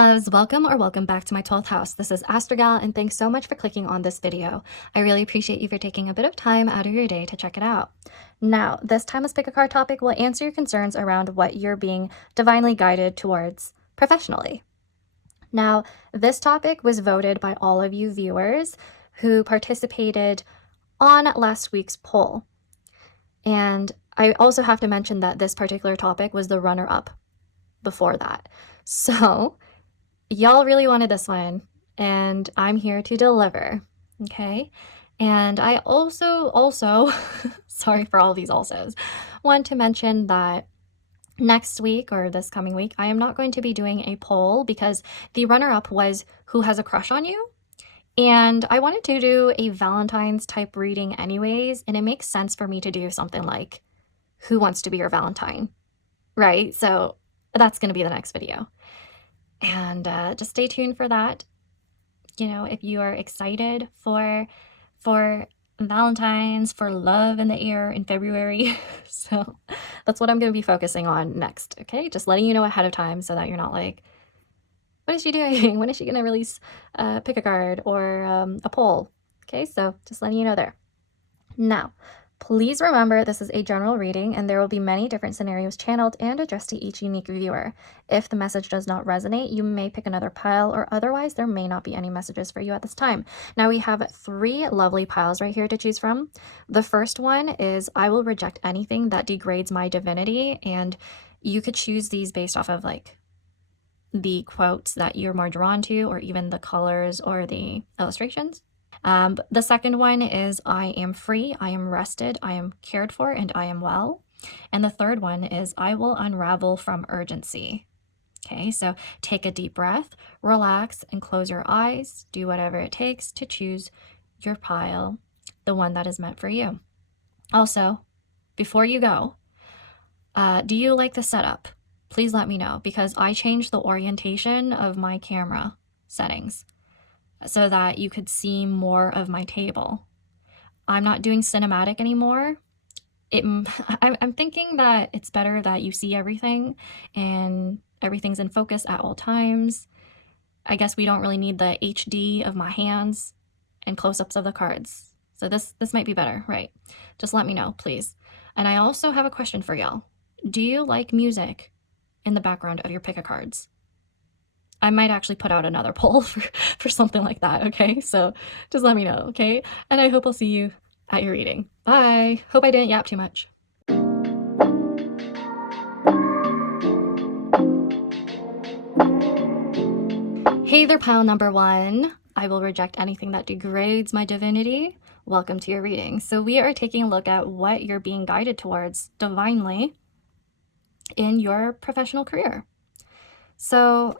loves, welcome back to my 12th house. This is ASTROG L, and thanks so much for clicking on this video. I really appreciate you for taking a bit of time out of your day to check it out. Now, this timeless pick a card topic will answer your concerns around what you're being divinely guided towards professionally. Now, this topic was voted by all of you viewers who participated on last week's poll. And I also have to mention that this particular topic was the runner-up before that. So y'all really wanted this one, and I'm here to deliver, okay? And I also, sorry for all these alsos, want to mention that next week or this coming week, I am not going to be doing a poll because the runner-up was who has a crush on you? And I wanted to do a Valentine's type reading anyways, and it makes sense for me to do something like who wants to be your Valentine, right? So that's going to be the next video. And just stay tuned for that. You know, if you are excited for Valentine's, for love in the air in February. So that's what I'm going to be focusing on next, okay? Just letting you know ahead of time so that you're not like, what is she doing? When is she going to release pick a card or a poll? Okay, so just letting you know there. Now, please remember this is a general reading and there will be many different scenarios channeled and addressed to each unique viewer. If the message does not resonate, you may pick another pile, or otherwise there may not be any messages for you at this time. Now we have 3 lovely piles right here to choose from. The first one is I will reject anything that degrades my divinity, and you could choose these based off of like the quotes that you're more drawn to, or even the colors or the illustrations. The second one is I am free, I am rested, I am cared for, and I am well. And the third one is I will unravel from urgency. Okay, so take a deep breath, relax, and close your eyes. Do whatever it takes to choose your pile, the one that is meant for you. Also, before you go, do you like the setup? Please let me know, because I changed the orientation of my camera settings so that you could see more of my table. I'm not doing cinematic anymore. I'm thinking that it's better that you see everything and everything's in focus at all times. I guess we don't really need the HD of my hands and close-ups of the cards. So this might be better, right? Just let me know, please. And I also have a question for y'all. Do you like music in the background of your pick a cards? I might actually put out another poll for something like that, okay? So just let me know, okay? And I hope I'll see you at your reading. Bye! Hope I didn't yap too much. Hey there, pile number 1. I will reject anything that degrades my divinity. Welcome to your reading. So we are taking a look at what you're being guided towards divinely in your professional career. So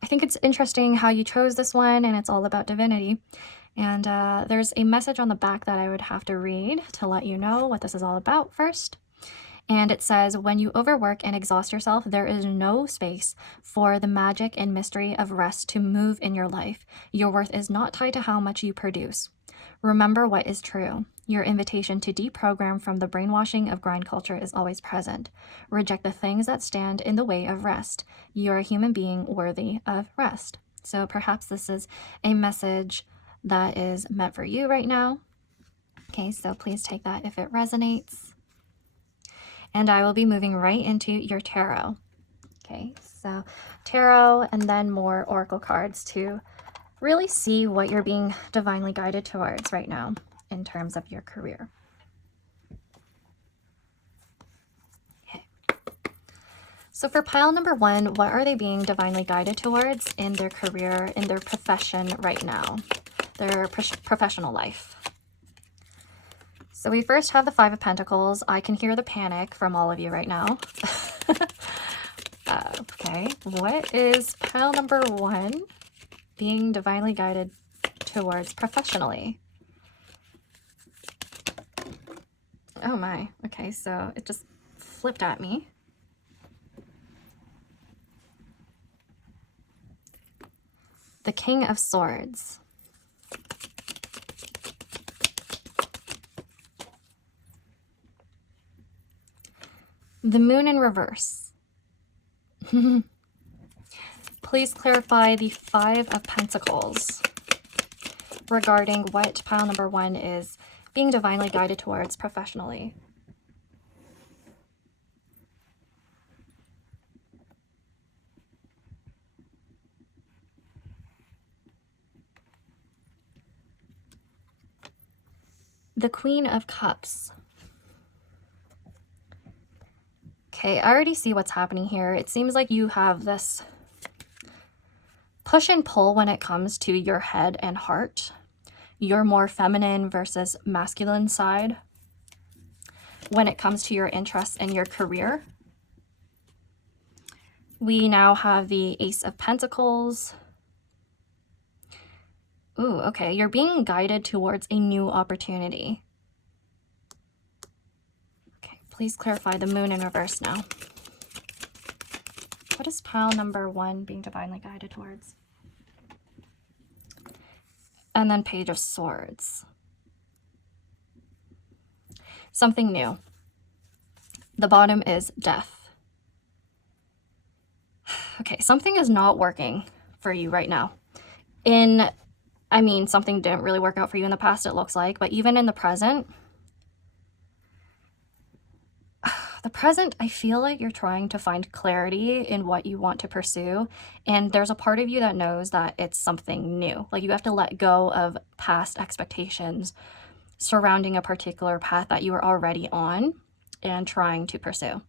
I think it's interesting how you chose this one, and it's all about divinity. And there's a message on the back that I would have to read to let you know what this is all about first. And it says, when you overwork and exhaust yourself, there is no space for the magic and mystery of rest to move in your life. Your worth is not tied to how much you produce. Remember what is true. Your invitation to deprogram from the brainwashing of grind culture is always present. Reject the things that stand in the way of rest. You're a human being worthy of rest. So perhaps this is a message that is meant for you right now. Okay, so please take that if it resonates. And I will be moving right into your tarot. Okay, so tarot and then more oracle cards to really see what you're being divinely guided towards right now in terms of your career. Okay. So for pile number 1, what are they being divinely guided towards in their career, in their profession right now, their professional life? So we first have the 5 of Pentacles. I can hear the panic from all of you right now. Okay, what is pile number 1 being divinely guided towards professionally? Oh my, okay, so it just flipped at me. The King of Swords. The Moon in reverse. please clarify the Five of Pentacles regarding what pile number 1 is being divinely guided towards professionally. The Queen of Cups. Okay, I already see what's happening here. It seems like you have this push and pull when it comes to your head and heart. Your more feminine versus masculine side when it comes to your interests and your career. We now have the Ace of Pentacles. Ooh, okay, you're being guided towards a new opportunity. Okay, please clarify the Moon in reverse now. What is pile number 1 being divinely guided towards? And then Page of Swords. Something new. The bottom is death. Okay, something is not working for you right now. I mean, something didn't really work out for you in the past, it looks like, but even in the present, I feel like you're trying to find clarity in what you want to pursue. And there's a part of you that knows that it's something new. Like you have to let go of past expectations surrounding a particular path that you were already on and trying to pursue.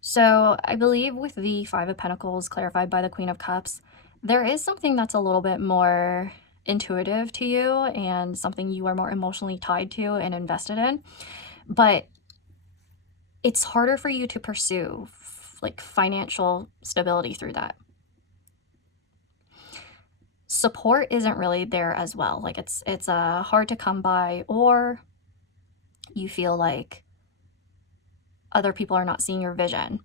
So I believe with the Five of Pentacles clarified by the Queen of Cups, there is something that's a little bit more intuitive to you and something you are more emotionally tied to and invested in. But it's harder for you to pursue like financial stability through that. Support isn't really there as well. Like it's hard to come by, or you feel like other people are not seeing your vision.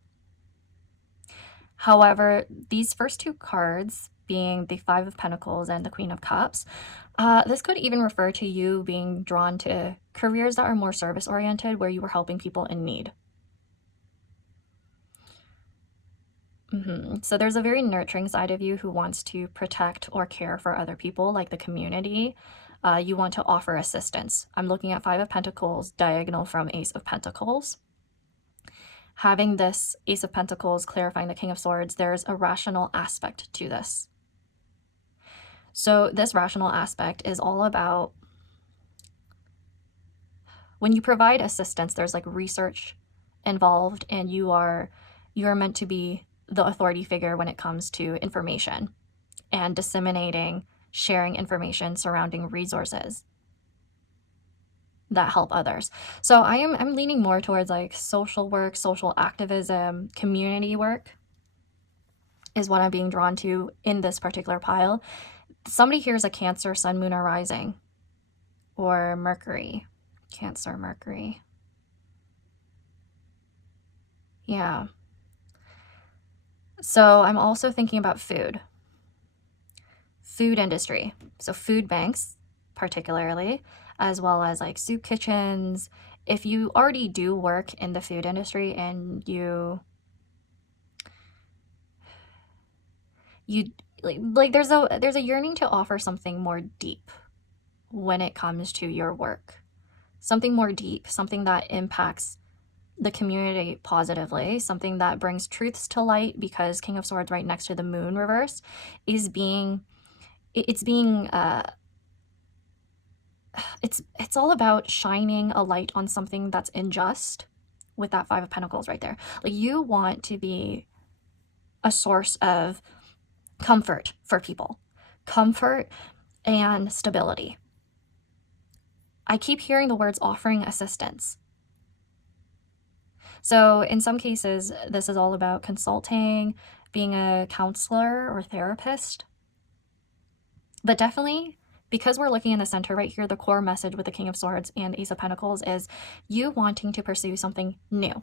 However, these first two cards, being the Five of Pentacles and the Queen of Cups, this could even refer to you being drawn to careers that are more service-oriented, where you are helping people in need. So there's a very nurturing side of you who wants to protect or care for other people, like the community. You want to offer assistance. I'm looking at Five of Pentacles diagonal from Ace of Pentacles. Having this Ace of Pentacles clarifying the King of Swords, there's a rational aspect to this. So this rational aspect is all about when you provide assistance, there's like research involved, and you're meant to be the authority figure when it comes to information and disseminating, sharing information surrounding resources that help others. So I'm leaning more towards like social work, social activism, community work is what I'm being drawn to in this particular pile. Somebody here is a Cancer, Sun, Moon, or Rising, or Mercury. Cancer, Mercury. Yeah. So I'm also thinking about food industry. So food banks, particularly, as well as like soup kitchens. If you already do work in the food industry and you like there's a yearning to offer something more deep when it comes to your work. Something more deep, something that impacts the community positively, something that brings truths to light, because King of Swords right next to the Moon reverse is it's all about shining a light on something that's unjust with that Five of Pentacles right there. Like you want to be a source of comfort for people, comfort and stability. I keep hearing the words offering assistance. So in some cases, this is all about consulting, being a counselor or therapist. But definitely, because we're looking in the center right here, the core message with the King of Swords and Ace of Pentacles is you wanting to pursue something new.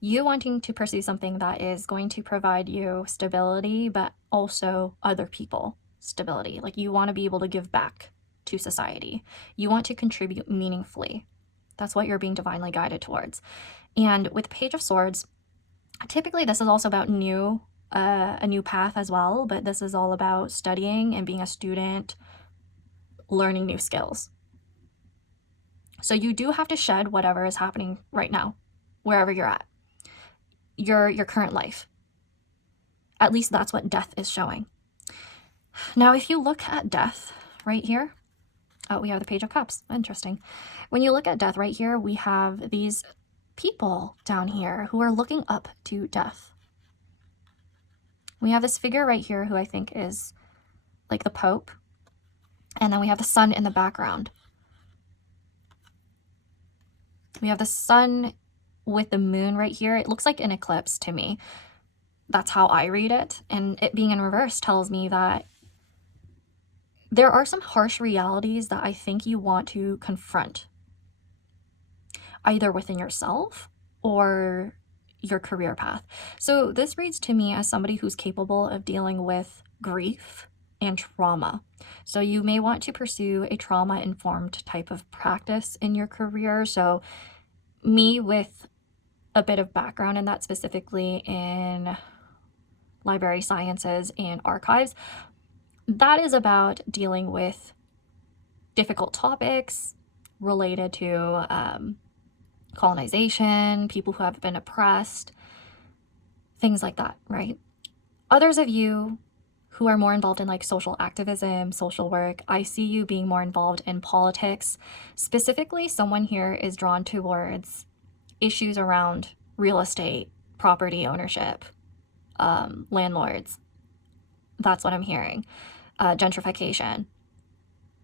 You wanting to pursue something that is going to provide you stability, but also other people stability. Like you want to be able to give back to society. You want to contribute meaningfully. That's what you're being divinely guided towards. And with Page of Swords, typically this is also about new a new path as well, but this is all about studying and being a student, learning new skills. So you do have to shed whatever is happening right now, wherever you're at, your current life. At least that's what death is showing. Now, if you look at death right here, oh, we have the Page of Cups. Interesting. When you look at death right here, we have these people down here who are looking up to death. We have this figure right here who I think is like the Pope. And then we have the sun in the background. We have the sun with the moon right here. It looks like an eclipse to me. That's how I read it. And it being in reverse tells me that there are some harsh realities that I think you want to confront, either within yourself or your career path. So this reads to me as somebody who's capable of dealing with grief and trauma. So you may want to pursue a trauma-informed type of practice in your career. So me, with a bit of background in that, specifically in library sciences and archives, that is about dealing with difficult topics related to colonization, people who have been oppressed, things like that, right? Others of you who are more involved in like social activism, social work, I see you being more involved in politics. Specifically, someone here is drawn towards issues around real estate, property ownership, landlords. That's what I'm hearing. Gentrification.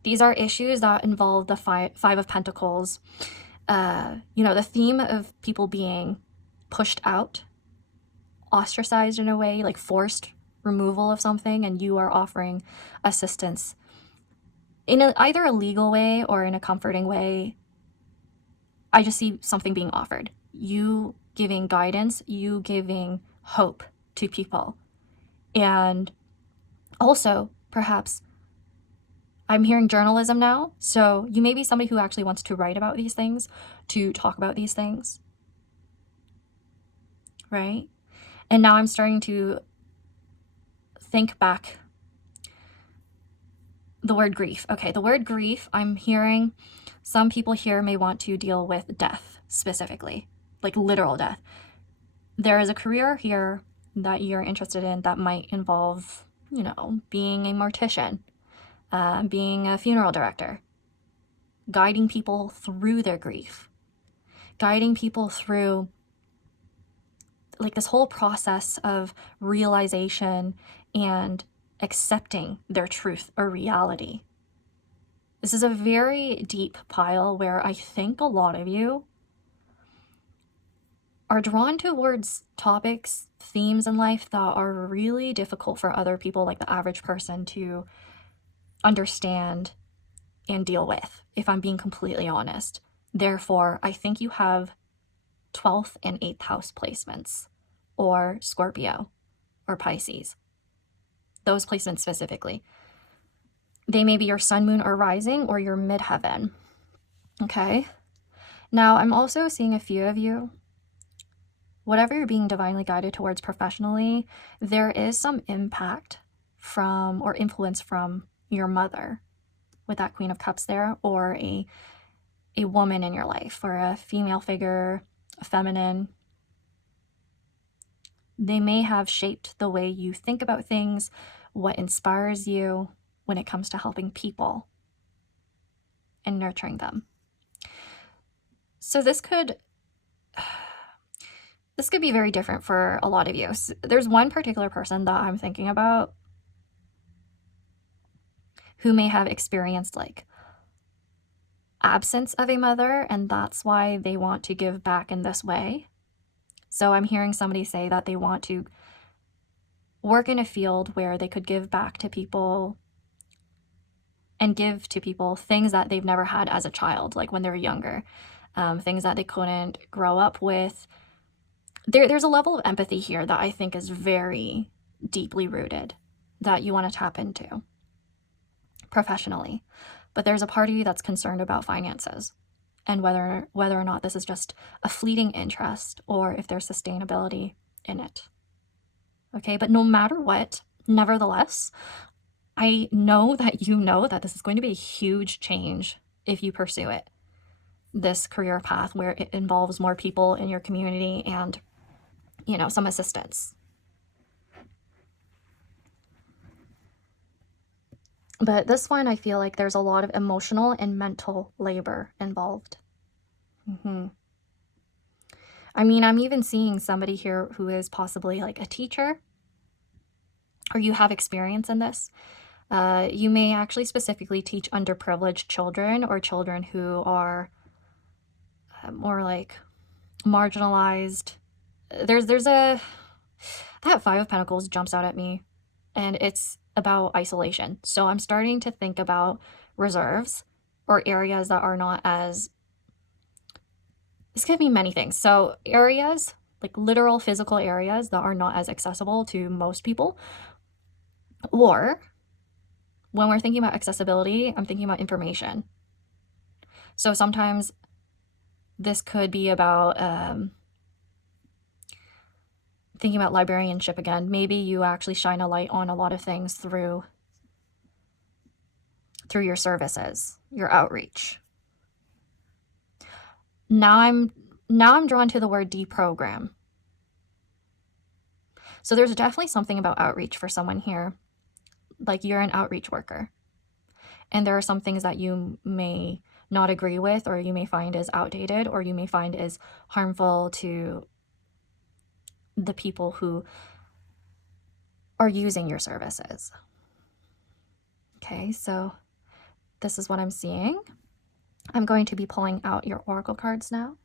These are issues that involve the Five of Pentacles. The theme of people being pushed out, ostracized in a way, like forced removal of something, and you are offering assistance in either a legal way or in a comforting way. I just see something being offered. You giving guidance, you giving hope to people. And also, perhaps, I'm hearing journalism now, so you may be somebody who actually wants to write about these things, to talk about these things, right? And now I'm starting to think back. The word grief. Okay, the word grief, I'm hearing some people here may want to deal with death specifically, like literal death. There is a career here that you're interested in that might involve, being a mortician, being a funeral director, guiding people through their grief, guiding people through like this whole process of realization and accepting their truth or reality. This is a very deep pile where I think a lot of you are drawn towards topics, themes in life that are really difficult for other people, like the average person, to understand and deal with, if I'm being completely honest. Therefore, I think you have 12th and 8th house placements, or Scorpio, or Pisces. Those placements specifically. They may be your sun, moon, or rising, or your midheaven. Okay? Now, I'm also seeing a few of you, whatever you're being divinely guided towards professionally, there is some impact from or influence from your mother with that Queen of Cups there, or a woman in your life, or a female figure, a feminine. They may have shaped the way you think about things, what inspires you when it comes to helping people and nurturing them. So this could be very different for a lot of you. So there's one particular person that I'm thinking about who may have experienced like absence of a mother, and that's why they want to give back in this way. So I'm hearing somebody say that they want to work in a field where they could give back to people and give to people things that they've never had as a child, like when they were younger, things that they couldn't grow up with. There's a level of empathy here that I think is very deeply rooted that you want to tap into professionally. But there's a part of you that's concerned about finances and whether or not this is just a fleeting interest or if there's sustainability in it. okay? But no matter what, nevertheless, I know that you know that this is going to be a huge change if you pursue it. This career path where it involves more people in your community and, you know, some assistance. But this one, I feel like there's a lot of emotional and mental labor involved. I mean, I'm even seeing somebody here who is possibly like a teacher, or you have experience in this. You may actually specifically teach underprivileged children or children who are more like marginalized. That Five of Pentacles jumps out at me, and it's about isolation. So I'm starting to think about reserves or areas that are not as, this could be many things. So areas, like literal physical areas that are not as accessible to most people. Or when we're thinking about accessibility, I'm thinking about information. So sometimes this could be about thinking about librarianship again. Maybe you actually shine a light on a lot of things through your services, your outreach. Now I'm drawn to the word deprogram. So there's definitely something about outreach for someone here. Like you're an outreach worker. And there are some things that you may not agree with, or you may find as outdated, or you may find as harmful to the people who are using your services. Okay, so this is what I'm seeing. I'm going to be pulling out your oracle cards now,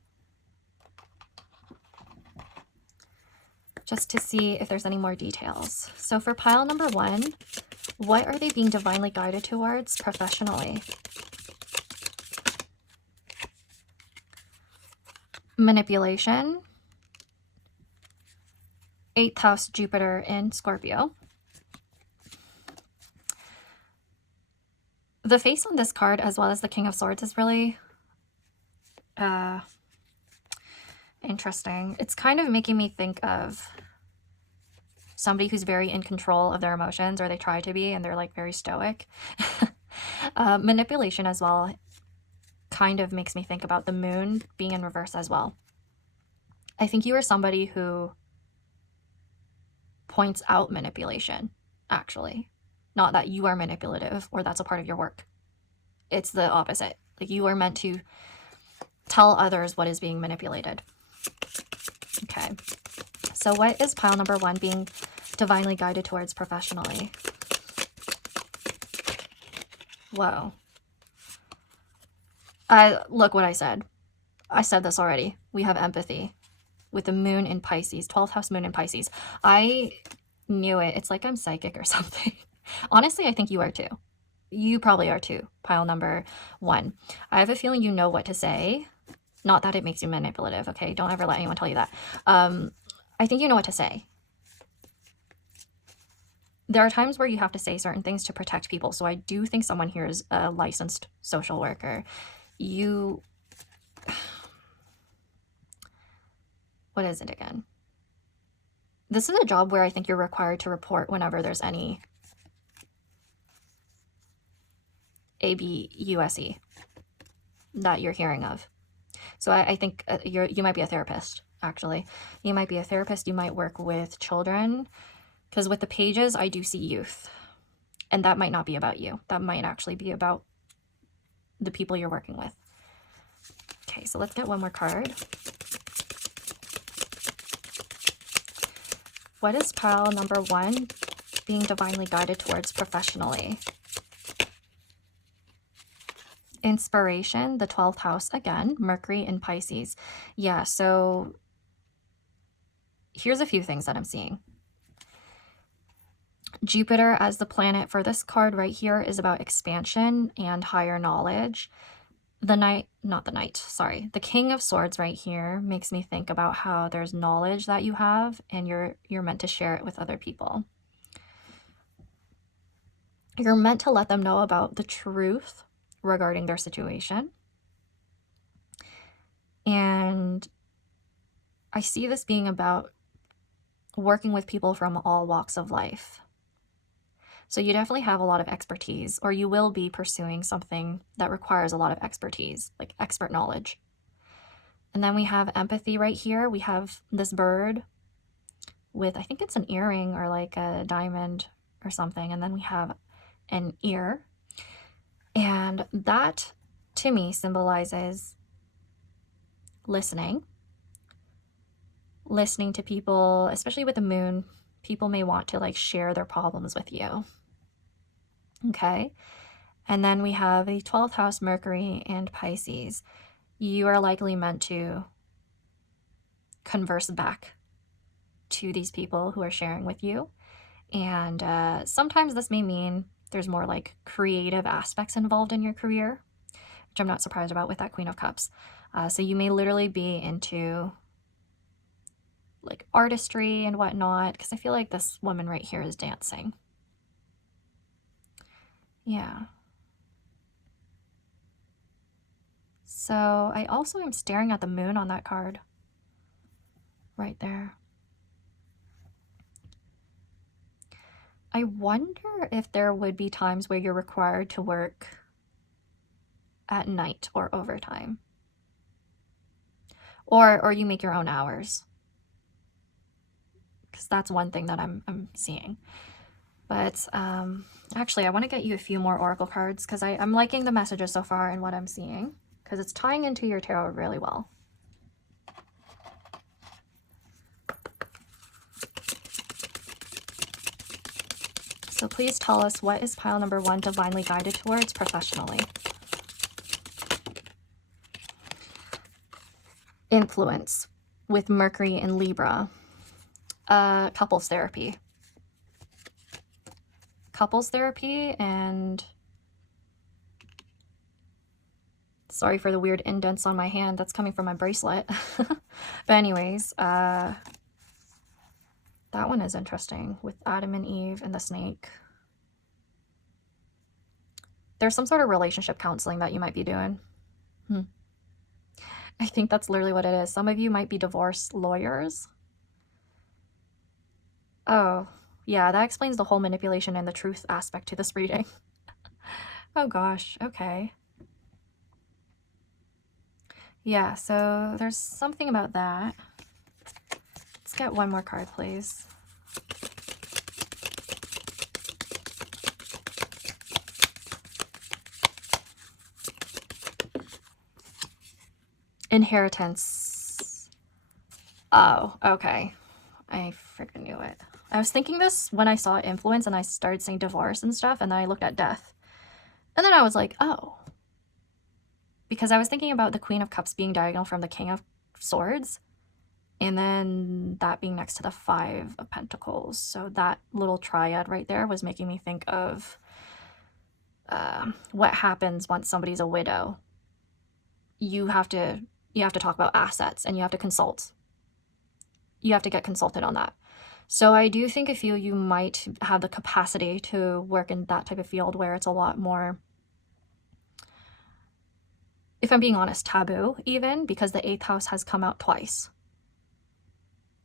just to see if there's any more details. So for pile number 1, what are they being divinely guided towards professionally? Manipulation. 8th house Jupiter in Scorpio. The face on this card, as well as the King of Swords, is really interesting. It's kind of making me think of somebody who's very in control of their emotions, or they try to be, and they're like very stoic. Manipulation as well kind of makes me think about the moon being in reverse as well. I think you are somebody who points out manipulation, actually. Not that you are manipulative or that's a part of your work. It's the opposite. Like you are meant to tell others what is being manipulated. Okay. So what is pile number 1 being divinely guided towards professionally? Whoa. Look what I said. I said this already. We have empathy with the moon in Pisces, 12th house moon in Pisces. I knew it. It's like I'm psychic or something. Honestly, I think you are too. You probably are too, pile number 1. I have a feeling you know what to say. Not that it makes you manipulative, okay? Don't ever let anyone tell you that. I think you know what to say. There are times where you have to say certain things to protect people. So I do think someone here is a licensed social worker. What is it again? This is a job where I think you're required to report whenever there's any ABUSE that you're hearing of. So I think you might be a therapist, actually. You might be a therapist. You might work with children. Because with the pages, I do see youth. And that might not be about you. That might actually be about the people you're working with. Okay, so let's get one more card. What is pile number 1 being divinely guided towards professionally? Inspiration, the 12th house again, Mercury in Pisces. Yeah, so here's a few things that I'm seeing. Jupiter as the planet for this card right here is about expansion and higher knowledge. The King of Swords right here makes me think about how there's knowledge that you have and you're meant to share it with other people. You're meant to let them know about the truth regarding their situation. And I see this being about working with people from all walks of life. So you definitely have a lot of expertise, or you will be pursuing something that requires a lot of expertise, like expert knowledge. And then we have empathy right here. We have this bird with, I think it's an earring or like a diamond or something. And then we have an ear. And that, to me, symbolizes listening to people, especially with the moon. People may want to like share their problems with you. Okay. And then we have a 12th house Mercury and Pisces. You are likely meant to converse back to these people who are sharing with you. And sometimes this may mean there's more like creative aspects involved in your career, which I'm not surprised about with that Queen of Cups. So you may literally be into like artistry and whatnot, because I feel like this woman right here is dancing. Yeah. So I also am staring at the moon on that card right there. I wonder if there would be times where you're required to work at night or overtime, or you make your own hours, because that's one thing that I'm seeing. But actually, I want to get you a few more oracle cards, because I'm liking the messages so far and what I'm seeing, because it's tying into your tarot really well. So please tell us, what is pile number 1 divinely guided towards professionally? Influence with Mercury and Libra. Couples therapy. And sorry for the weird indents on my hand. That's coming from my bracelet. But anyways, that one is interesting with Adam and Eve and the snake. There's some sort of relationship counseling that you might be doing. I think that's literally what it is. Some of you might be divorce lawyers. Oh, yeah, that explains the whole manipulation and the truth aspect to this reading. Oh gosh, okay. Yeah, so there's something about that. Let's get one more card, please. Inheritance. Oh, okay. I freaking knew it. I was thinking this when I saw influence and I started saying divorce and stuff, and then I looked at death. And then I was like, oh. Because I was thinking about the Queen of Cups being diagonal from the King of Swords, and then that being next to the 5 of Pentacles. So that little triad right there was making me think of what happens once somebody's a widow. You have to talk about assets, and you have to consult. You have to get consulted on that. So I do think if you might have the capacity to work in that type of field where it's a lot more, if I'm being honest, taboo even, because the 8th house has come out twice.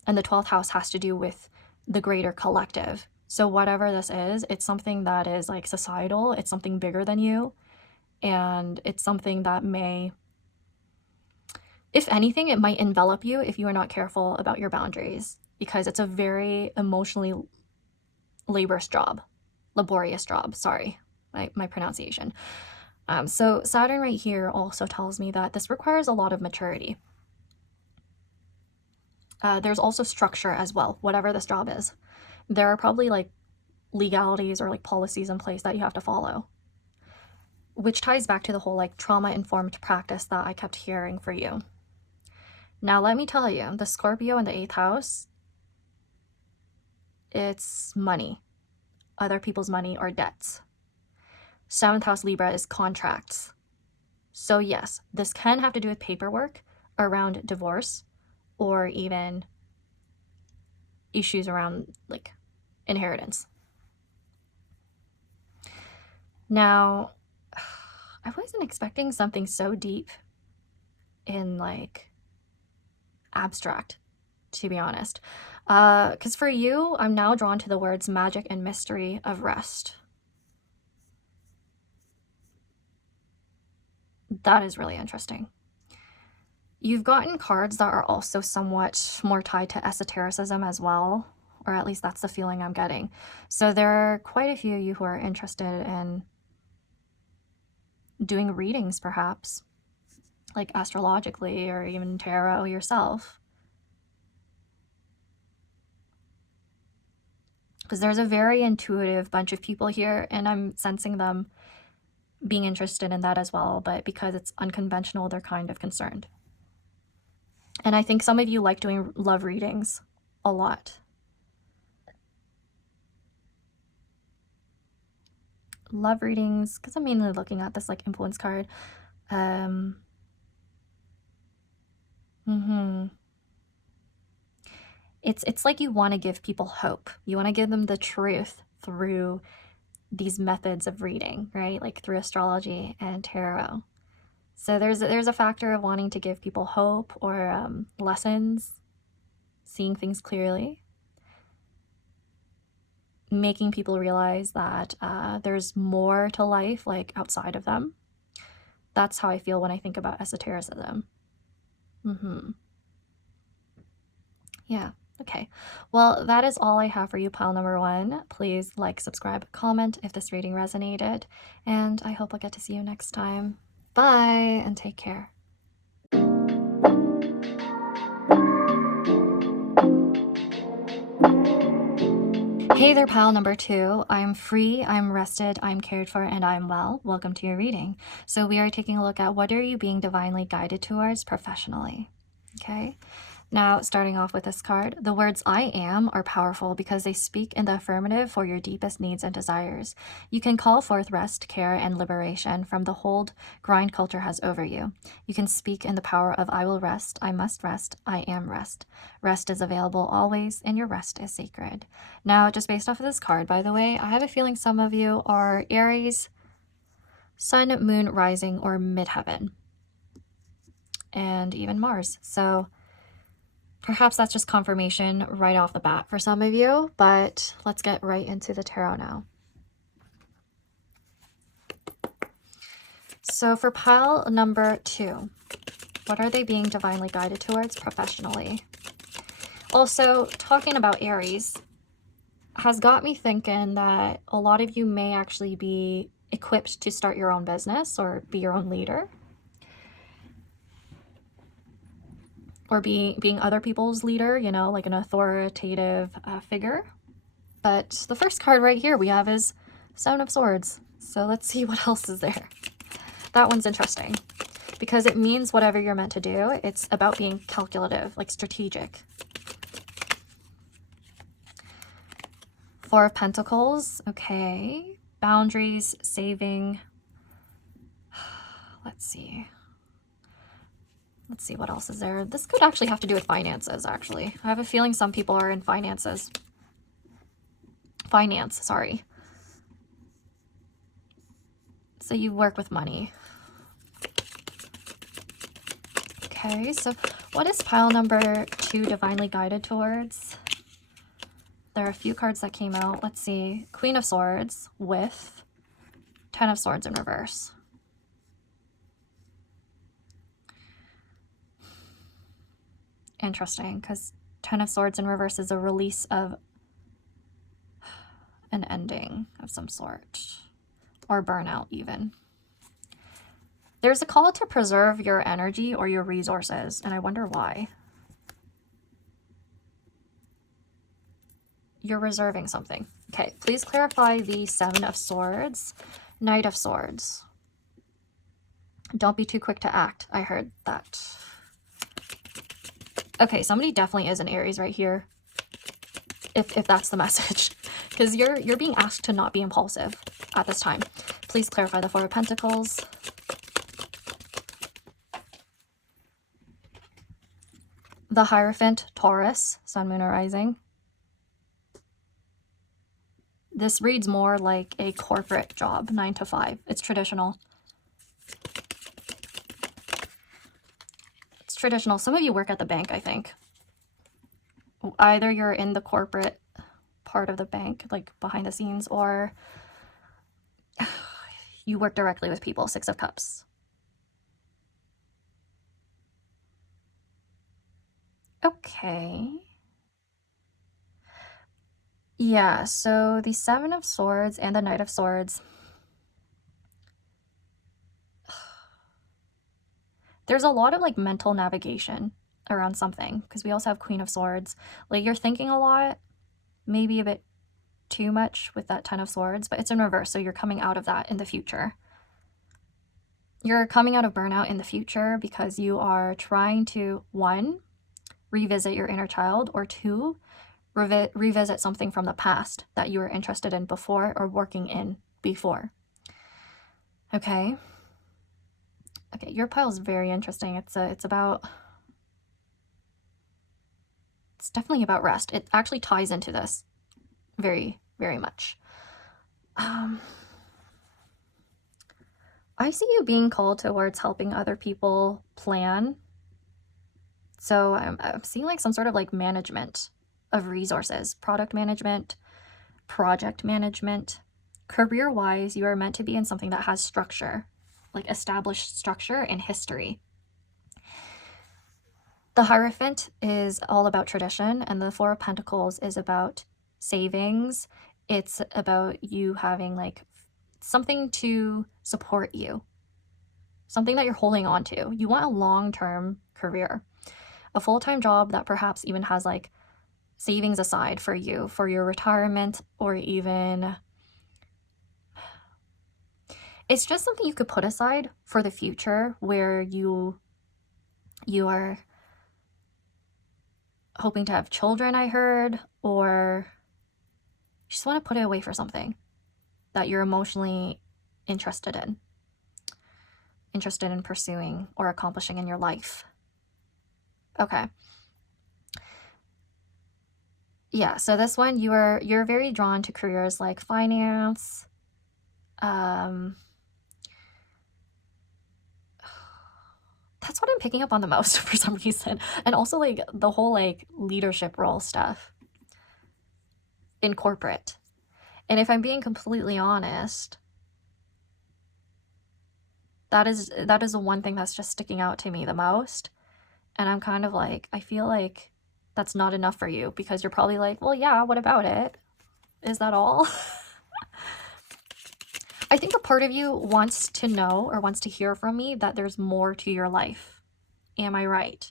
And the 12th house has to do with the greater collective. So whatever this is, it's something that is like societal. It's something bigger than you. And it's something that may, if anything, it might envelop you if you are not careful about your boundaries, because it's a very emotionally laborious job. Sorry, my pronunciation. So Saturn right here also tells me that this requires a lot of maturity. There's also structure as well, whatever this job is. There are probably like legalities or like policies in place that you have to follow, which ties back to the whole like trauma-informed practice that I kept hearing for you. Now, let me tell you, the Scorpio in the 8th house, it's money, other people's money or debts. 7th house Libra is contracts. So yes, this can have to do with paperwork around divorce, or even issues around like inheritance. Now, I wasn't expecting something so deep in like abstract to be honest. Because for you, I'm now drawn to the words magic and mystery of rest. That is really interesting. You've gotten cards that are also somewhat more tied to esotericism as well, or at least that's the feeling I'm getting. So there are quite a few of you who are interested in doing readings, perhaps, like astrologically or even tarot yourself. Because there's a very intuitive bunch of people here, and I'm sensing them being interested in that as well, but because it's unconventional, they're kind of concerned. And I think some of you like doing love readings a lot. Love readings, because I'm mainly looking at this like influence card. It's like you want to give people hope. You want to give them the truth through these methods of reading, right? Like through astrology and tarot. So there's a factor of wanting to give people hope or lessons, seeing things clearly, making people realize that there's more to life, like outside of them. That's how I feel when I think about esotericism. Yeah. Okay, well, that is all I have for you, pile number 1. Please like, subscribe, comment if this reading resonated, and I hope I'll get to see you next time. Bye, and take care. Hey there, pile number 2. I'm free, I'm rested, I'm cared for, and I'm well. Welcome to your reading. So we are taking a look at what are you being divinely guided towards professionally. Okay. Now, starting off with this card, the words I am are powerful because they speak in the affirmative for your deepest needs and desires. You can call forth rest, care, and liberation from the hold grind culture has over you. You can speak in the power of I will rest, I must rest, I am rest. Rest is available always, and your rest is sacred. Now, just based off of this card, by the way, I have a feeling some of you are Aries, Sun, Moon, Rising, or Midheaven, and even Mars. So perhaps that's just confirmation right off the bat for some of you, but let's get right into the tarot now. So for pile number 2, what are they being divinely guided towards professionally? Also, talking about Aries has got me thinking that a lot of you may actually be equipped to start your own business or be your own leader, or being other people's leader, you know, like an authoritative figure. But the first card right here we have is Seven of Swords. So let's see what else is there. That one's interesting because it means whatever you're meant to do, it's about being calculative, like strategic. Four of Pentacles. Okay. Boundaries, saving. Let's see. Let's see what else is there. This could actually have to do with finances, actually. I have a feeling some people are in finances. Finance, sorry. So you work with money. Okay, so what is pile number 2 divinely guided towards? There are a few cards that came out. Let's see. Queen of Swords with 10 of Swords in reverse. Interesting, because 10 of Swords in reverse is a release of an ending of some sort, or burnout even. There's a call to preserve your energy or your resources, and I wonder why. You're reserving something. Okay, please clarify the 7 of Swords, Knight of Swords. Don't be too quick to act. I heard that. Okay, somebody definitely is an Aries right here, if that's the message, because you're being asked to not be impulsive at this time. Please clarify the 4 of Pentacles. The Hierophant, Taurus, Sun, Moon, or Rising. This reads more like a corporate job, 9 to 5. It's traditional. It's traditional. Some of you work at the bank, I think. Either you're in the corporate part of the bank, like behind the scenes, or you work directly with people. Six of Cups. Okay. Yeah, so the Seven of Swords and the Knight of Swords. There's a lot of like mental navigation around something, because we also have Queen of Swords. Like you're thinking a lot, maybe a bit too much with that Ten of Swords, but it's in reverse, so you're coming out of that in the future. You're coming out of burnout in the future because you are trying to, one, revisit your inner child, or two, revisit something from the past that you were interested in before or working in before. Okay. Okay, your pile is very interesting. It's definitely about rest. It actually ties into this very, very much. I see you being called towards helping other people plan. So I'm seeing like some sort of like management of resources, product management, project management. Career-wise, you are meant to be in something that has structure, like established structure and history. The Hierophant is all about tradition, and the Four of Pentacles is about savings. It's about you having like something to support you, something that you're holding on to. You want a long-term career, a full-time job that perhaps even has like savings aside for you for your retirement, or even it's just something you could put aside for the future, where you are hoping to have children, I heard, or you just want to put it away for something that you're emotionally interested in pursuing or accomplishing in your life. Okay. Yeah, so this one, you're very drawn to careers like finance, that's what I'm picking up on the most for some reason. And also like the whole like leadership role stuff in corporate. And if I'm being completely honest, that is the one thing that's just sticking out to me the most. And I'm kind of like, I feel like that's not enough for you, because you're probably like, well, yeah, what about it? Is that all? I think a part of you wants to know or wants to hear from me that there's more to your life. Am I right?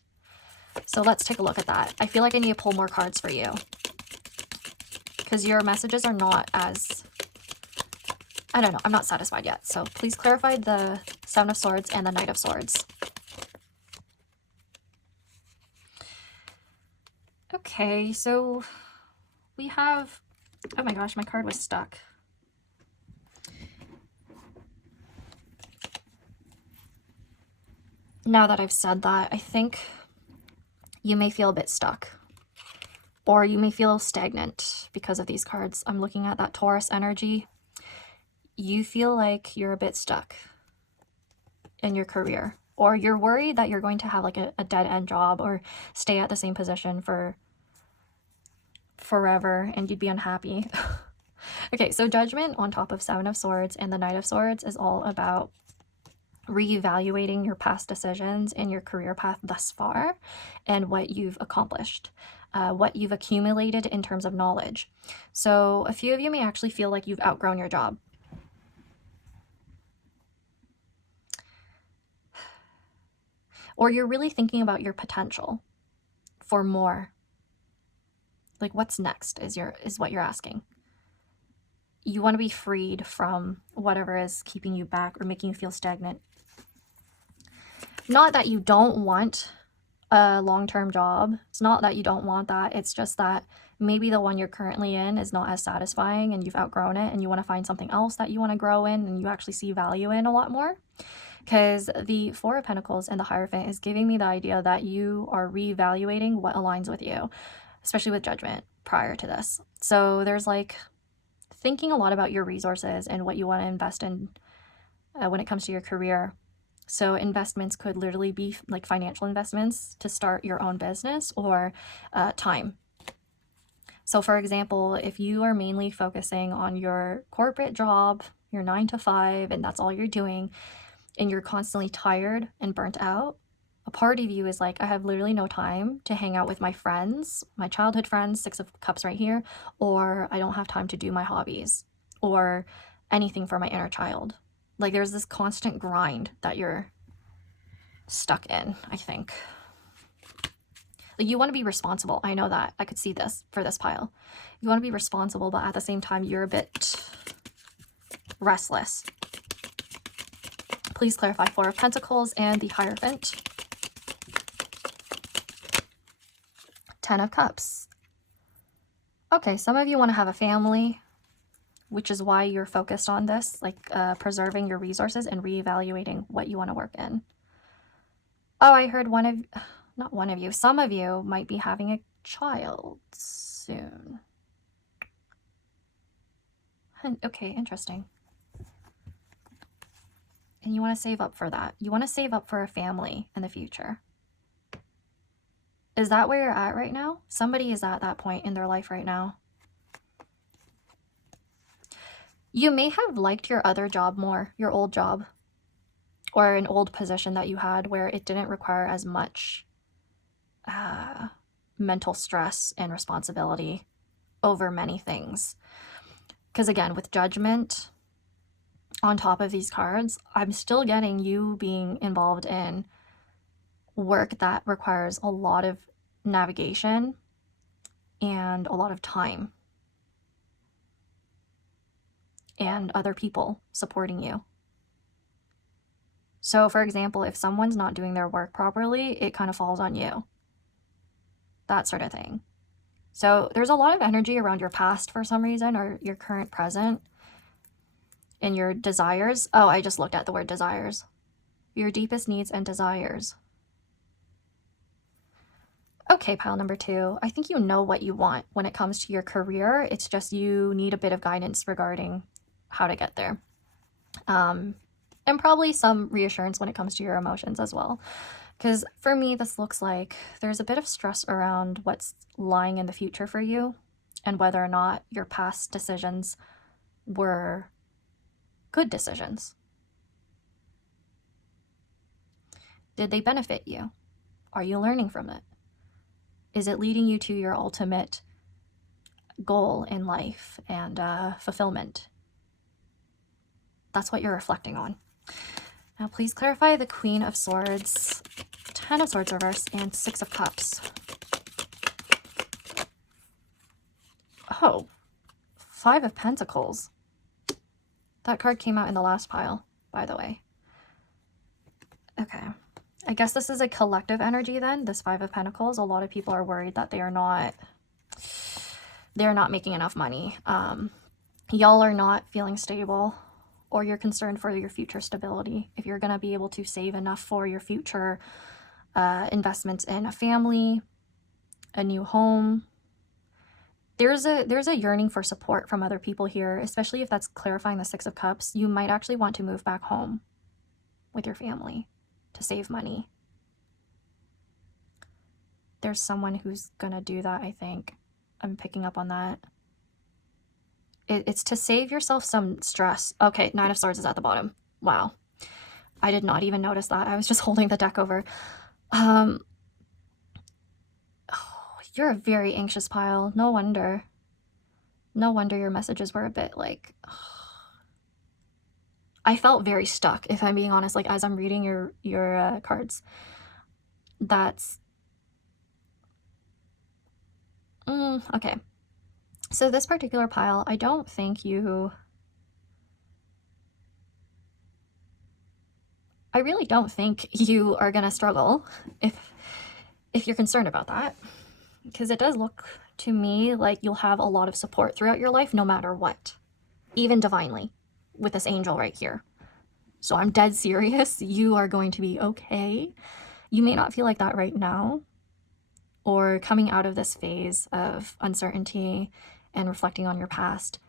So let's take a look at that. I feel like I need to pull more cards for you, because your messages are not as, I don't know, I'm not satisfied yet. So please clarify the Seven of Swords and the Knight of Swords. Okay, so we have, oh my gosh, my card was stuck. Now that I've said that, I think you may feel a bit stuck, or you may feel stagnant because of these cards. I'm looking at that Taurus energy. You feel like you're a bit stuck in your career, or you're worried that you're going to have like a dead-end job or stay at the same position for forever and you'd be unhappy. Okay, so Judgment on top of Seven of Swords and the Knight of Swords is all about reevaluating your past decisions and your career path thus far, and what you've accomplished, what you've accumulated in terms of knowledge. So a few of you may actually feel like you've outgrown your job. Or you're really thinking about your potential for more. Like, what's next is what you're asking. You want to be freed from whatever is keeping you back or making you feel stagnant. Not that you don't want a long-term job. It's not that you don't want that. It's just that maybe the one you're currently in is not as satisfying and you've outgrown it, and you want to find something else that you want to grow in and you actually see value in a lot more. Because the Four of Pentacles and the Hierophant is giving me the idea that you are reevaluating what aligns with you, especially with Judgment prior to this. So there's like thinking a lot about your resources and what you want to invest in when it comes to your career. So investments could literally be like financial investments to start your own business, or time. So for example, if you are mainly focusing on your corporate job, your 9 to 5, and that's all you're doing, and you're constantly tired and burnt out, a part of you is like, I have literally no time to hang out with my friends, my childhood friends, 6 of Cups right here, or I don't have time to do my hobbies or anything for my inner child. Like there's this constant grind that you're stuck in, I think. Like you want to be responsible. I know that. I could see this for this pile. You want to be responsible, but at the same time, you're a bit restless. Please clarify 4 of Pentacles and the Hierophant. 10 of Cups. Okay, some of you want to have a family, which is why you're focused on this, like preserving your resources and reevaluating what you want to work in. Oh, I heard not one of you, some of you might be having a child soon. Okay, interesting. And you want to save up for that. You want to save up for a family in the future. Is that where you're at right now? Somebody is at that point in their life right now. You may have liked your other job more, your old job, or an old position that you had where it didn't require as much mental stress and responsibility over many things. Because again, with Judgment on top of these cards, I'm still getting you being involved in work that requires a lot of navigation and a lot of time and other people supporting you. So for example, if someone's not doing their work properly, it kind of falls on you. That sort of thing. So there's a lot of energy around your past for some reason, or your current present, and your desires. Oh, I just looked at the word desires. Your deepest needs and desires. Okay, pile number 2. I think you know what you want when it comes to your career. It's just you need a bit of guidance regarding how to get there. And probably some reassurance when it comes to your emotions as well. Because for me, this looks like there's a bit of stress around what's lying in the future for you and whether or not your past decisions were good decisions. Did they benefit you? Are you learning from it? Is it leading you to your ultimate goal in life and fulfillment? That's what you're reflecting on. Now, please clarify the Queen of Swords, 10 of Swords reverse, and 6 of Cups. Oh, 5 of Pentacles. That card came out in the last pile, by the way. Okay. I guess this is a collective energy then, this 5 of Pentacles. A lot of people are worried that they're not making enough money. Y'all are not feeling stable, or you're concerned for your future stability. If you're going to be able to save enough for your future investments in a family, a new home. There's a yearning for support from other people here, especially if that's clarifying the 6 of Cups. You might actually want to move back home with your family to save money. There's someone who's gonna do that, I think. I'm picking up on that. It's to save yourself some stress. Okay, 9 of Swords is at the bottom. Wow. I did not even notice that. I was just holding the deck over. Oh, you're a very anxious pile. No wonder. No wonder your messages were a bit like... I felt very stuck, if I'm being honest, like as I'm reading your cards. That's... okay. So this particular pile, I don't think you... I really don't think you are gonna struggle if you're concerned about that. Because it does look to me like you'll have a lot of support throughout your life, no matter what. Even divinely, with this angel right here. So I'm dead serious. You are going to be okay. You may not feel like that right now, or coming out of this phase of uncertainty and reflecting on your past.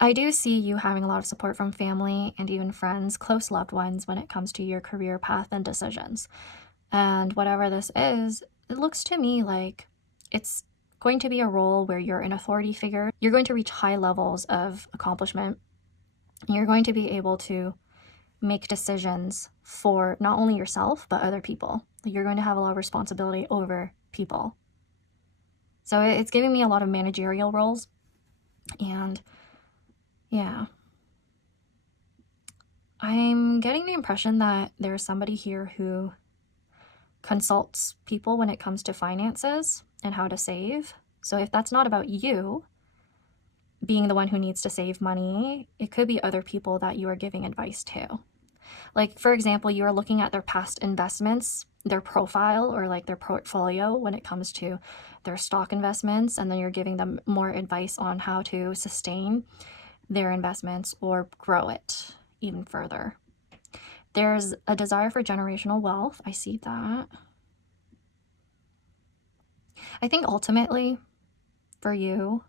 I do see you having a lot of support from family and even friends, close loved ones, when it comes to your career path and decisions. And whatever this is, it looks to me like it's going to be a role where you're an authority figure. You're going to reach high levels of accomplishment. You're going to be able to make decisions for not only yourself, but other people. You're going to have a lot of responsibility over people. So it's giving me a lot of managerial roles. And yeah, I'm getting the impression that there's somebody here who consults people when it comes to finances and how to save. So if that's not about you being the one who needs to save money, it could be other people that you are giving advice to. Like, for example, you are looking at their past investments, their profile, or like their portfolio when it comes to their stock investments, and then you're giving them more advice on how to sustain their investments or grow it even further. There's a desire for generational wealth. I see that. I think ultimately for you,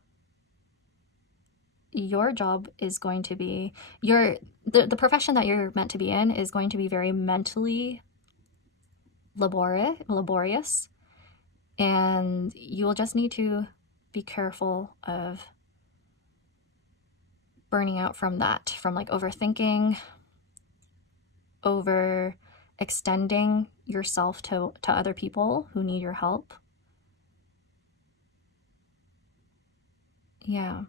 your job is going to be the profession that you're meant to be in is going to be very mentally laborious, and you will just need to be careful of burning out from that, from like overthinking, over extending yourself to other people who need your help. Yeah.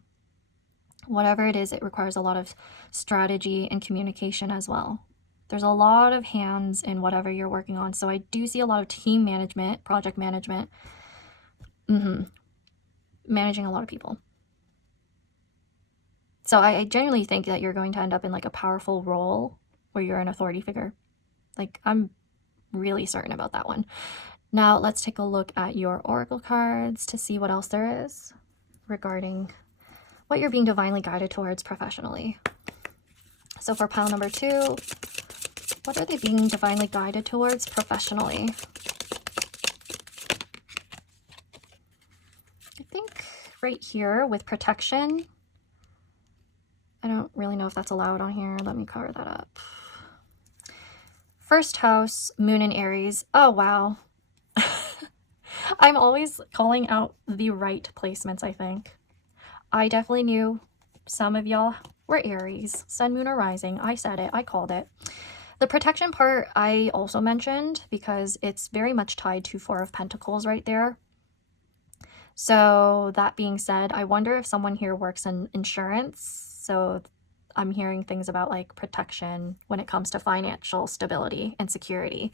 Whatever it is, it requires a lot of strategy and communication as well. There's a lot of hands in whatever you're working on. So I do see a lot of team management, project management, managing a lot of people. So I genuinely think that you're going to end up in like a powerful role where you're an authority figure. Like, I'm really certain about that one. Now let's take a look at your oracle cards to see what else there is regarding what you're being divinely guided towards professionally. So for pile number 2, what are they being divinely guided towards professionally? I think right here with protection, I don't really know if that's allowed on here. Let me cover that up. First house, moon in Aries. Oh, wow. I'm always calling out the right placements, I think. I definitely knew some of y'all were Aries, sun, moon, or rising. I said it. I called it. The protection part I also mentioned because it's very much tied to Four of Pentacles right there. So that being said, I wonder if someone here works in insurance. So I'm hearing things about like protection when it comes to financial stability and security.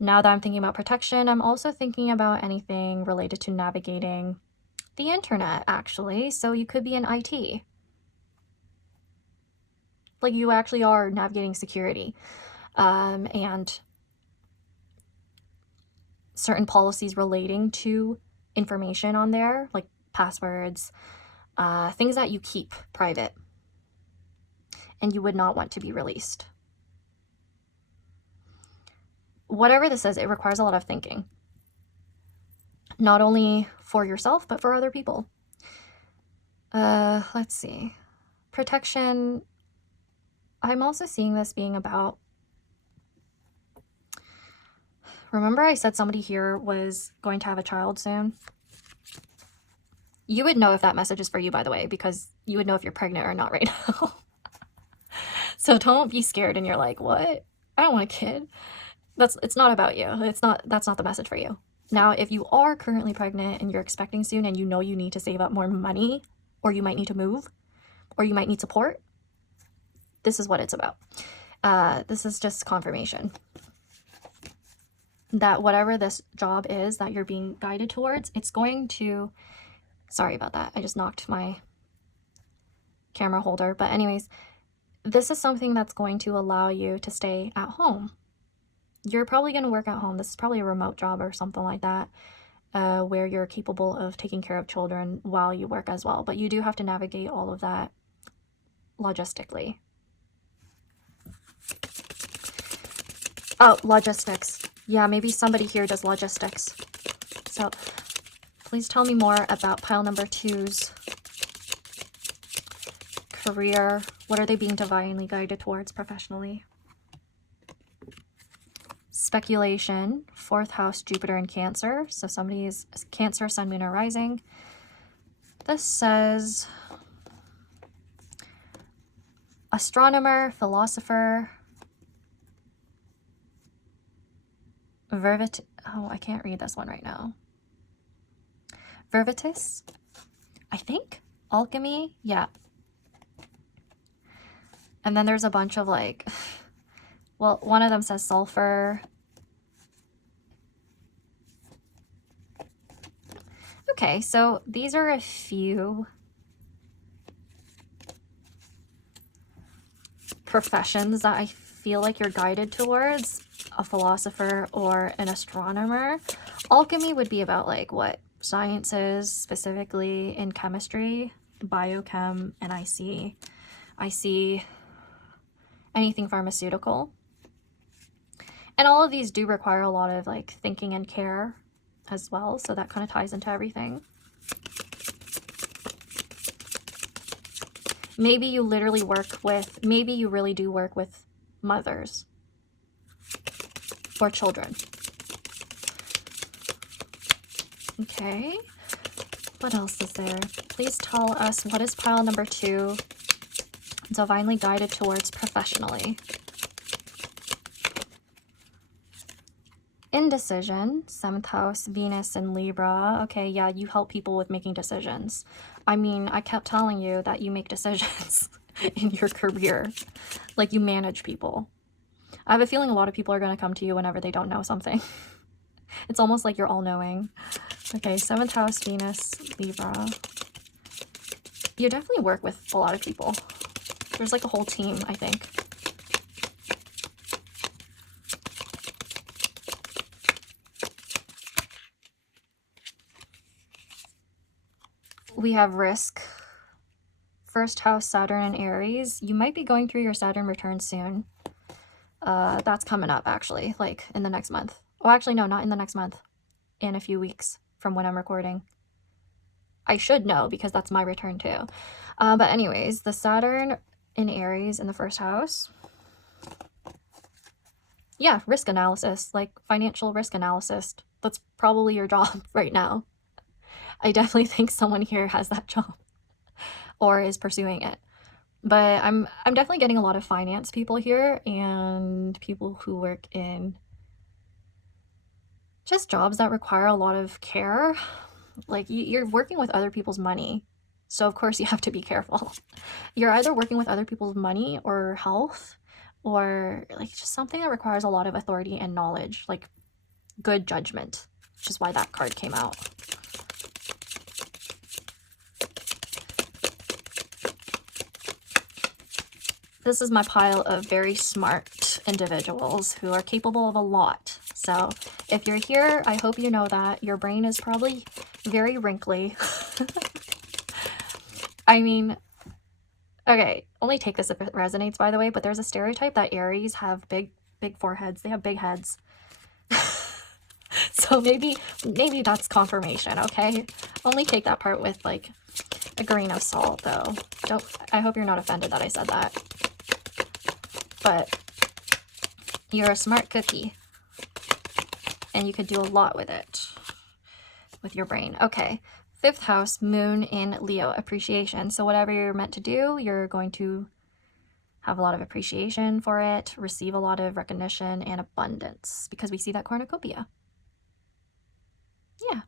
Now that I'm thinking about protection, I'm also thinking about anything related to navigating the internet, actually. So you could be in IT. Like, you actually are navigating security and certain policies relating to information on there, like passwords, things that you keep private and you would not want to be released. Whatever this is, it requires a lot of thinking. Not only for yourself, but for other people. Let's see. Protection. I'm also seeing this being about... Remember I said somebody here was going to have a child soon? You would know if that message is for you, by the way, because you would know if you're pregnant or not right now. So don't be scared and you're like, what? I don't want a kid. It's not about you. That's not the message for you. Now, if you are currently pregnant and you're expecting soon and you know you need to save up more money, or you might need to move, or you might need support, this is what it's about. This is just confirmation that whatever this job is that you're being guided towards, it's going to... Sorry about that. I just knocked my camera holder. But anyways, this is something that's going to allow you to stay at home. You're probably going to work at home. This is probably a remote job or something like that, where you're capable of taking care of children while you work as well. But you do have to navigate all of that logistically. Oh, logistics. Yeah, maybe somebody here does logistics. So please tell me more about pile number 2's career. What are they being divinely guided towards professionally? speculation, 4th house, Jupiter in Cancer. So somebody's Cancer, Sun, Moon, or Rising. This says astronomer, philosopher, oh, I can't read this one right now. Vervitus, I think. Alchemy, yeah. And then there's a bunch of like, well, one of them says sulfur. Okay, so these are a few professions that I feel like you're guided towards. A philosopher or an astronomer. Alchemy would be about like what? Sciences, specifically in chemistry, biochem, and I see anything pharmaceutical. And all of these do require a lot of like thinking and care as well, so that kind of ties into everything. Maybe you literally work with, maybe you really do work with mothers or children. Okay, what else is there? Please tell us, what is pile number 2 divinely guided towards professionally? Indecision, 7th house, Venus and Libra. Okay, yeah, you help people with making decisions. I mean, I kept telling you that you make decisions in your career. Like, you manage people. I have a feeling a lot of people are going to come to you whenever they don't know something. It's almost like you're all-knowing. Okay, 7th house, Venus, Libra. You definitely work with a lot of people. There's like a whole team, I think. We have risk. 1st house, Saturn and Aries. You might be going through your Saturn return soon. That's coming up, actually, like in the next month. Oh, actually, no, not in the next month. In a few weeks from when I'm recording. I should know because that's my return too. But anyways, the Saturn in Aries in the 1st house. Yeah, risk analysis, like financial risk analysis. That's probably your job right now. I definitely think someone here has that job or is pursuing it. But I'm definitely getting a lot of finance people here and people who work in just jobs that require a lot of care. Like you're working with other people's money. So of course you have to be careful. You're either working with other people's money or health or like just something that requires a lot of authority and knowledge, like good judgment, which is why that card came out. This is my pile of very smart individuals who are capable of a lot. So if you're here, I hope you know that your brain is probably very wrinkly. I mean, okay, only take this if it resonates, by the way, but there's a stereotype that Aries have big foreheads. They have big heads. So maybe that's confirmation, okay? Only take that part with like a grain of salt, though. I hope you're not offended that I said that. But you're a smart cookie and you could do a lot with it, with your brain. Okay, 5th house, Moon in Leo, appreciation. So whatever you're meant to do, you're going to have a lot of appreciation for it, receive a lot of recognition and abundance, because we see that cornucopia. Yeah.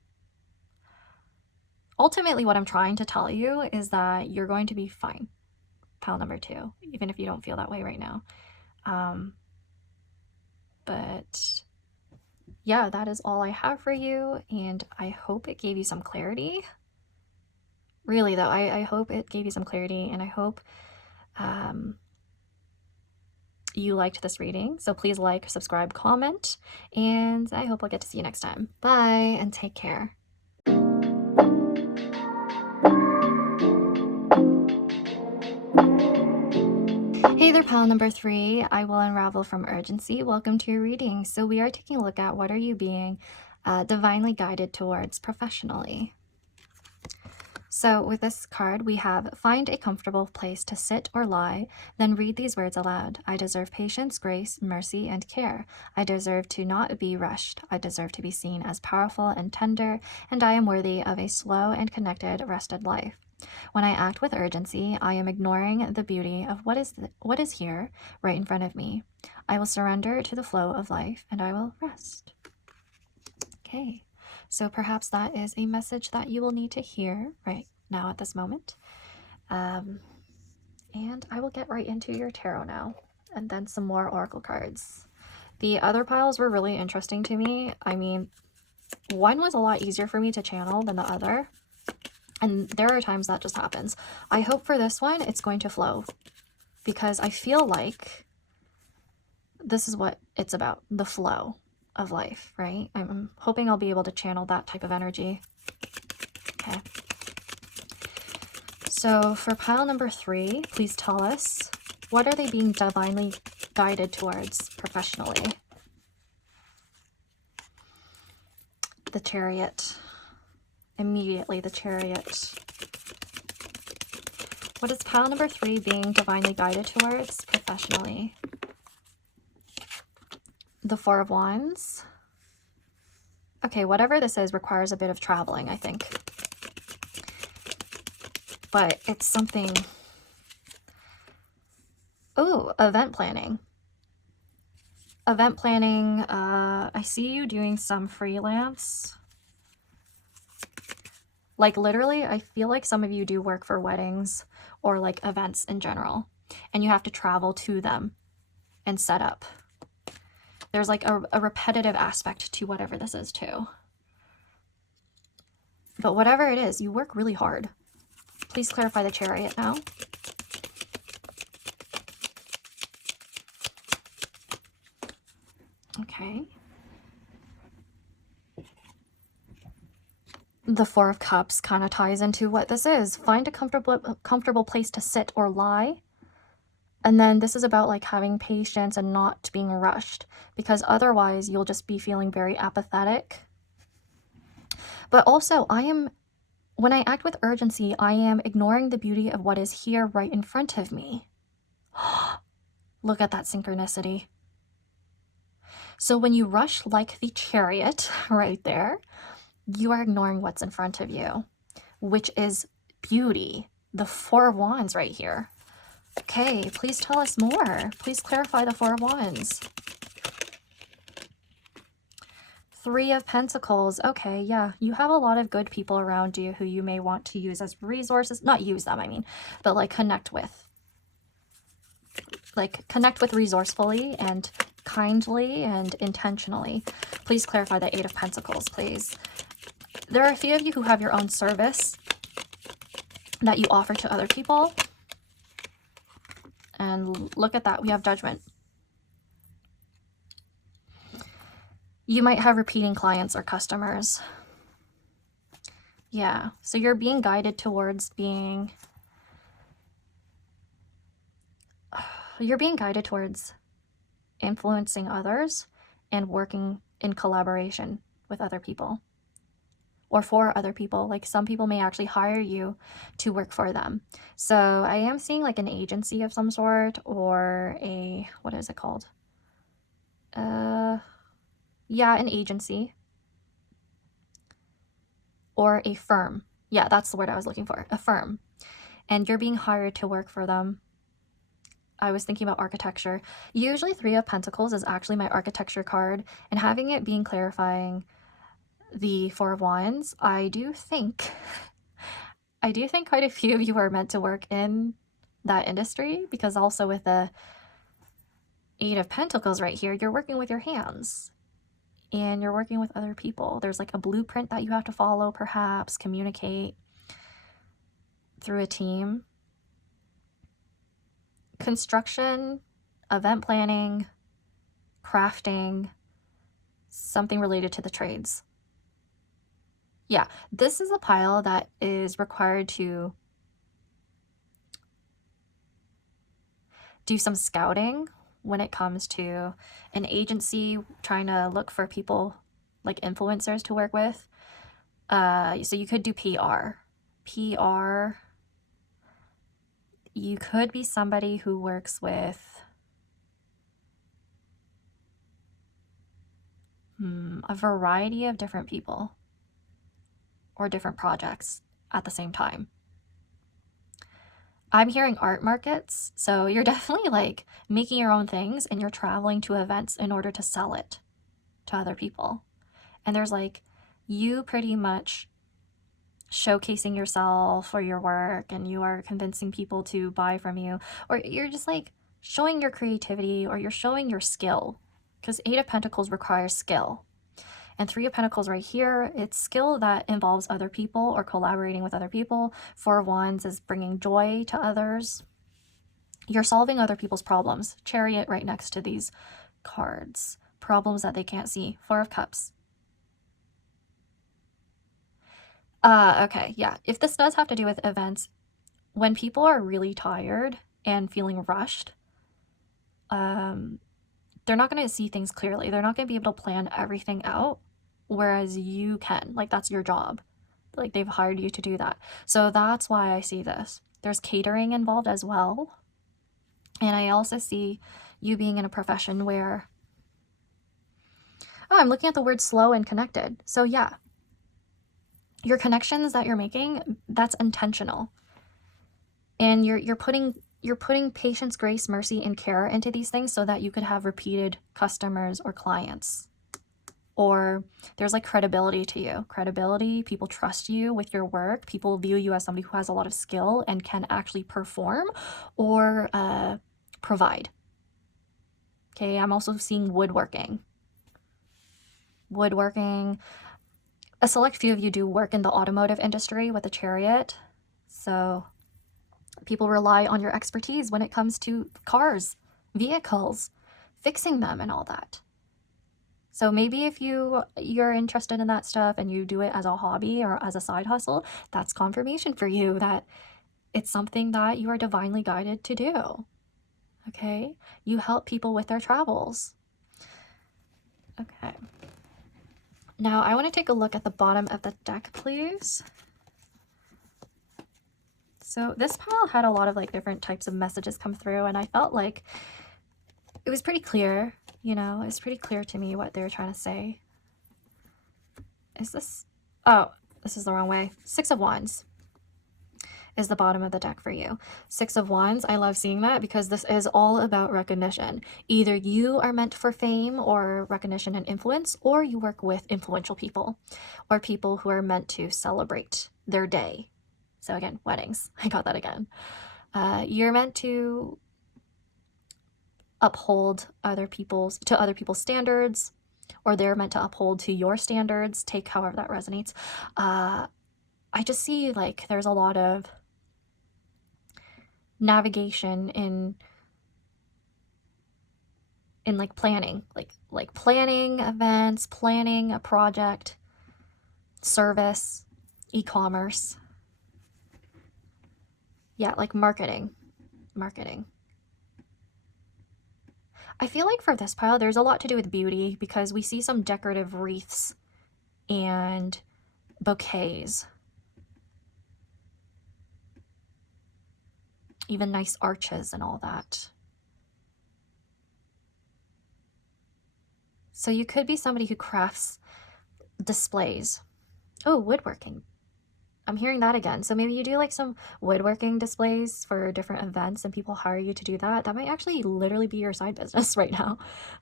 Ultimately, what I'm trying to tell you is that you're going to be fine. Pile number 2, even if you don't feel that way right now. But yeah, that is all I have for you, and I hope it gave you some clarity. Really though, I hope it gave you some clarity, and I hope you liked this reading. So please like, subscribe, comment, and I hope I'll get to see you next time. Bye, and take care. Hey there, pile number 3. I will unravel from urgency. Welcome to your reading. So we are taking a look at what are you being divinely guided towards professionally. So with this card, we have find a comfortable place to sit or lie, then read these words aloud. I deserve patience, grace, mercy, and care. I deserve to not be rushed. I deserve to be seen as powerful and tender, and I am worthy of a slow and connected, rested life. When I act with urgency, I am ignoring the beauty of what is here right in front of me. I will surrender to the flow of life, and I will rest. Okay. So perhaps that is a message that you will need to hear right now at this moment. And I will get right into your tarot now, and then some more oracle cards. The other piles were really interesting to me. I mean, one was a lot easier for me to channel than the other, and there are times that just happens. I hope for this one it's going to flow, because I feel like this is what it's about, the flow of life, right? I'm hoping I'll be able to channel that type of energy. Okay. So for pile number 3, please tell us, what are they being divinely guided towards professionally? The Chariot. Immediately, the Chariot. What is pile number 3 being divinely guided towards professionally? The Four of Wands. Okay, whatever this is requires a bit of traveling, I think. But it's something... Oh, event planning. Event planning, I see you doing some freelance. Like literally, I feel like some of you do work for weddings or like events in general, and you have to travel to them and set up. There's like a repetitive aspect to whatever this is too. But whatever it is, you work really hard. Please clarify the Chariot now. Okay. The Four of Cups kind of ties into what this is. Find a comfortable place to sit or lie. And then this is about like having patience and not being rushed, because otherwise you'll just be feeling very apathetic. But also when I act with urgency, I am ignoring the beauty of what is here right in front of me. Look at that synchronicity. So when you rush like the Chariot right there, you are ignoring what's in front of you, which is beauty. The Four of Wands right here. Okay, please tell us more. Please clarify the Four of Wands. Three of Pentacles. Okay, yeah, you have a lot of good people around you who you may want to use as resources. Not use them, I mean, but like connect with. Like connect with resourcefully and kindly and intentionally. Please clarify the Eight of Pentacles, please. There are a few of you who have your own service that you offer to other people. And look at that, we have Judgment. You might have repeating clients or customers. Yeah, so you're being guided towards being... You're being guided towards influencing others and working in collaboration with other people. Or for other people. Like some people may actually hire you to work for them. So I am seeing like an agency of some sort, or a, what is it called? Yeah, an agency. Or a firm. Yeah, that's the word I was looking for. A firm. And you're being hired to work for them. I was thinking about architecture. Usually Three of Pentacles is actually my architecture card, and having it being clarifying the Four of Wands, I do think quite a few of you are meant to work in that industry, because also with the Eight of Pentacles right here, you're working with your hands and you're working with other people. There's like a blueprint that you have to follow, perhaps communicate through a team. Construction, event planning, crafting, something related to the trades. Yeah, this is a pile that is required to do some scouting when it comes to an agency trying to look for people like influencers to work with. So you could do PR PR. You could be somebody who works with a variety of different people or different projects at the same time. I'm hearing art markets, so you're definitely like making your own things and you're traveling to events in order to sell it to other people. And there's like you pretty much showcasing yourself or your work, and you are convincing people to buy from you, or you're just like showing your creativity, or you're showing your skill, because 8 of Pentacles requires skill. And 3 of Pentacles right here, it's skill that involves other people or collaborating with other people. 4 of Wands is bringing joy to others. You're solving other people's problems. Chariot right next to these cards. Problems that they can't see. 4 of Cups. Okay, yeah. If this does have to do with events, when people are really tired and feeling rushed, they're not going to see things clearly. They're not going to be able to plan everything out, whereas you can. Like, that's your job. Like, they've hired you to do that. So that's why I see this. There's catering involved as well. And I also see you being in a profession where... Oh, I'm looking at the word slow and connected. So yeah, your connections that you're making, that's intentional. And you're putting patience, grace, mercy, and care into these things so that you could have repeated customers or clients. Or there's like credibility to you. Credibility, people trust you with your work. People view you as somebody who has a lot of skill and can actually perform or provide. Okay, I'm also seeing woodworking. Woodworking. A select few of you do work in the automotive industry with a Chariot. So people rely on your expertise when it comes to cars, vehicles, fixing them and all that. So maybe if you're interested in that stuff and you do it as a hobby or as a side hustle, that's confirmation for you that it's something that you are divinely guided to do. Okay? You help people with their travels. Okay. Now I want to take a look at the bottom of the deck, please. So this pile had a lot of like different types of messages come through, and I felt like it was pretty clear, you know, it's pretty clear to me what they were trying to say. Is this, oh, this is the wrong way. 6 of Wands is the bottom of the deck for you. 6 of Wands, I love seeing that because this is all about recognition. Either you are meant for fame or recognition and influence, or you work with influential people or people who are meant to celebrate their day. So again, weddings. I got that again. You're meant to uphold other people's standards, or they're meant to uphold to your standards. Take however that resonates. I just see like there's a lot of navigation in like planning, like planning events, planning a project, service, e-commerce. Yeah, like marketing. I feel like for this pile, there's a lot to do with beauty because we see some decorative wreaths and bouquets. Even nice arches and all that. So you could be somebody who crafts displays. Oh, woodworking. I'm hearing that again. So maybe you do like some woodworking displays for different events and people hire you to do that. That might actually literally be your side business right now.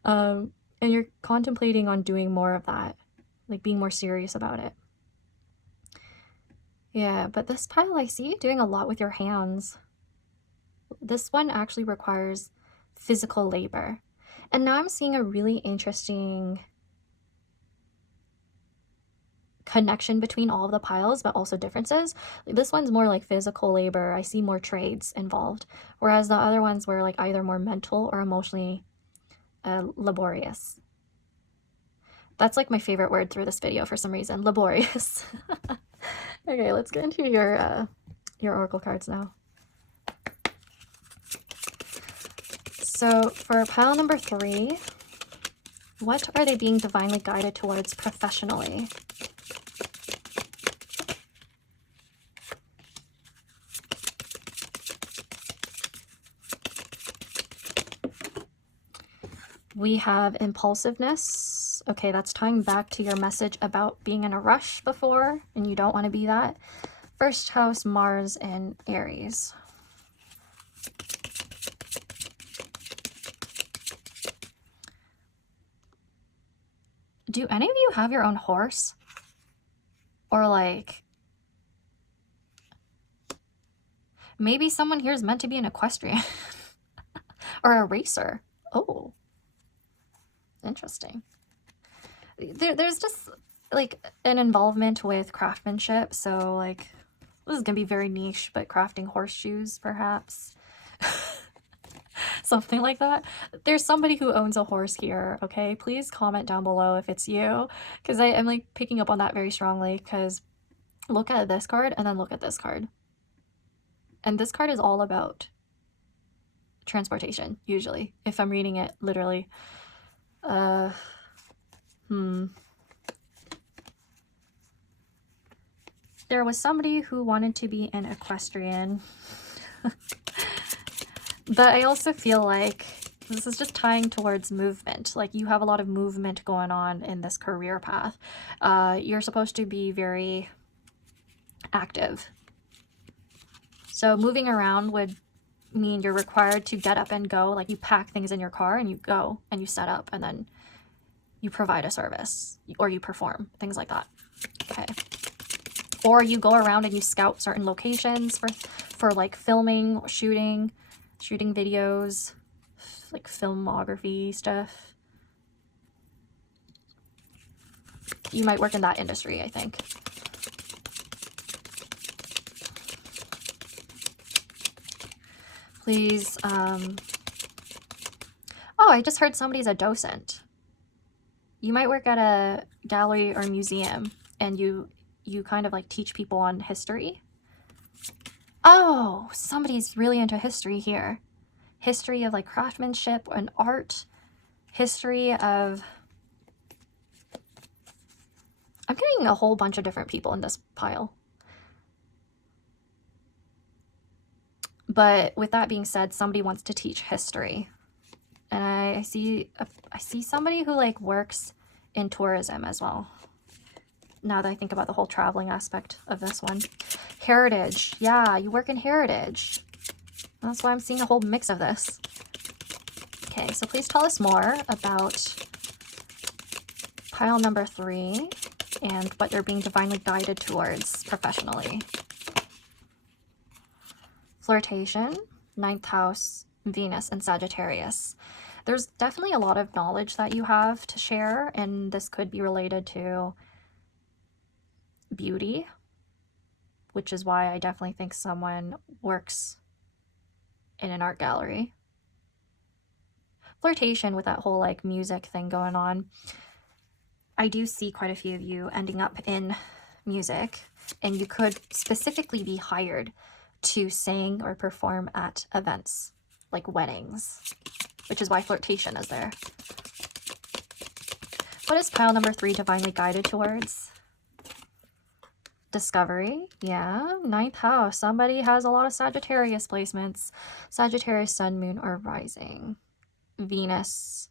And you're contemplating on doing more of that, like being more serious about it. Yeah, but this pile, I see you doing a lot with your hands. This one actually requires physical labor. And now I'm seeing a really interesting connection between all of the piles, but also differences. This one's more like physical labor. I see more trades involved, whereas the other ones were like either more mental or emotionally laborious. That's like my favorite word through this video for some reason, laborious. Okay, let's get into your oracle cards now. So for pile number 3, what are they being divinely guided towards professionally? We have impulsiveness. Okay, that's tying back to your message about being in a rush before, and you don't want to be that. First house, Mars and Aries. Do any of you have your own horse? Or like, maybe someone here is meant to be an equestrian or a racer. Oh, interesting. There's just like an involvement with craftsmanship. So like, this is gonna be very niche, but crafting horseshoes perhaps. Something like that. There's somebody who owns a horse here, okay? Please comment down below if it's you, because I'm like picking up on that very strongly, because look at this card and then look at this card. And this card is all about transportation, usually, if I'm reading it literally. There was somebody who wanted to be an equestrian. But I also feel like this is just tying towards movement. Like you have a lot of movement going on in this career path. You're supposed to be very active. So moving around would mean you're required to get up and go. Like you pack things in your car and you go and you set up and then you provide a service or you perform, things like that. Okay. Or you go around and you scout certain locations for like filming, shooting videos, like filmography stuff. You might work in that industry, I think. Please, oh, I just heard somebody's a docent. You might work at a gallery or museum and you kind of like teach people on history. Oh, somebody's really into history here. History of like craftsmanship and art. History of... I'm getting a whole bunch of different people in this pile. But with that being said, somebody wants to teach history. And I see somebody who like works in tourism as well. Now that I think about the whole traveling aspect of this one. Heritage. Yeah, you work in heritage. That's why I'm seeing a whole mix of this. Okay, so please tell us more about pile number 3 and what you're being divinely guided towards professionally. Flirtation, 9th house, Venus, and Sagittarius. There's definitely a lot of knowledge that you have to share, and this could be related to beauty, which is why I definitely think someone works in an art gallery. Flirtation with that whole like music thing going on. I do see quite a few of you ending up in music, and you could specifically be hired to sing or perform at events like weddings, which is why flirtation is there. What is pile number 3 divinely guided towards? Discovery. Yeah, 9th house. Somebody has a lot of Sagittarius placements. Sagittarius, sun, moon, or rising. Venus,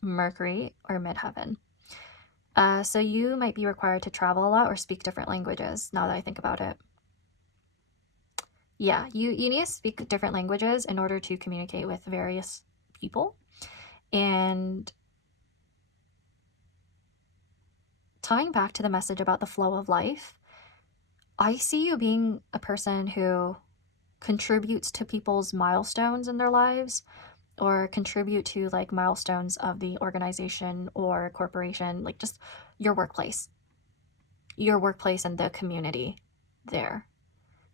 Mercury, or midheaven. So you might be required to travel a lot or speak different languages, now that I think about it. Yeah, you need to speak different languages in order to communicate with various people. And tying back to the message about the flow of life, I see you being a person who contributes to people's milestones in their lives, or contribute to like milestones of the organization or corporation, like just your workplace and the community there.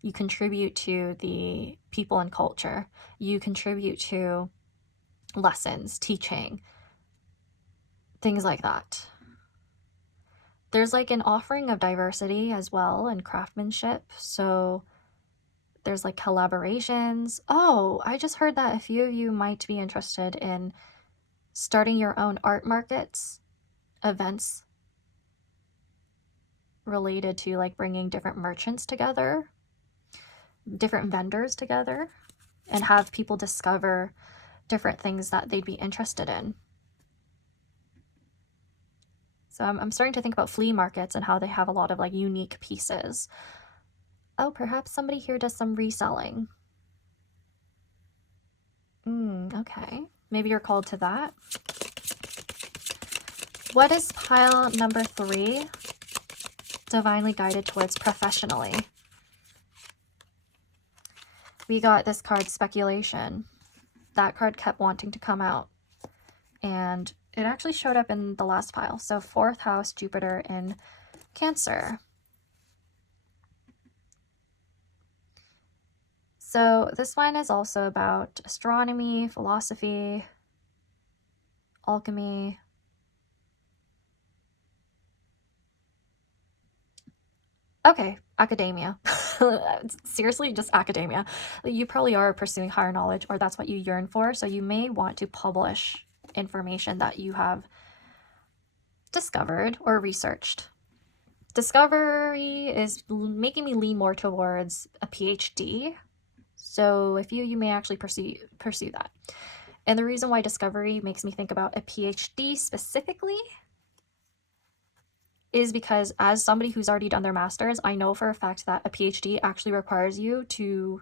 You contribute to the people and culture. You contribute to lessons, teaching, things like that. There's like an offering of diversity as well and craftsmanship. So there's like collaborations. Oh, I just heard that a few of you might be interested in starting your own art markets, events related to like bringing different merchants together, different vendors together, and have people discover different things that they'd be interested in. So I'm starting to think about flea markets and how they have a lot of like unique pieces. Oh, perhaps somebody here does some reselling. Okay. Maybe you're called to that. What is pile number 3? Divinely guided towards professionally. We got this card, speculation. That card kept wanting to come out. And it actually showed up in the last pile. So 4th house, Jupiter in Cancer. So this one is also about astronomy, philosophy, alchemy. Okay, academia. Seriously, just academia. You probably are pursuing higher knowledge, or that's what you yearn for. So you may want to publish information that you have discovered or researched. Discovery is making me lean more towards a PhD. So if you may actually pursue that. And the reason why discovery makes me think about a PhD specifically is because as somebody who's already done their master's, I know for a fact that a PhD actually requires you to...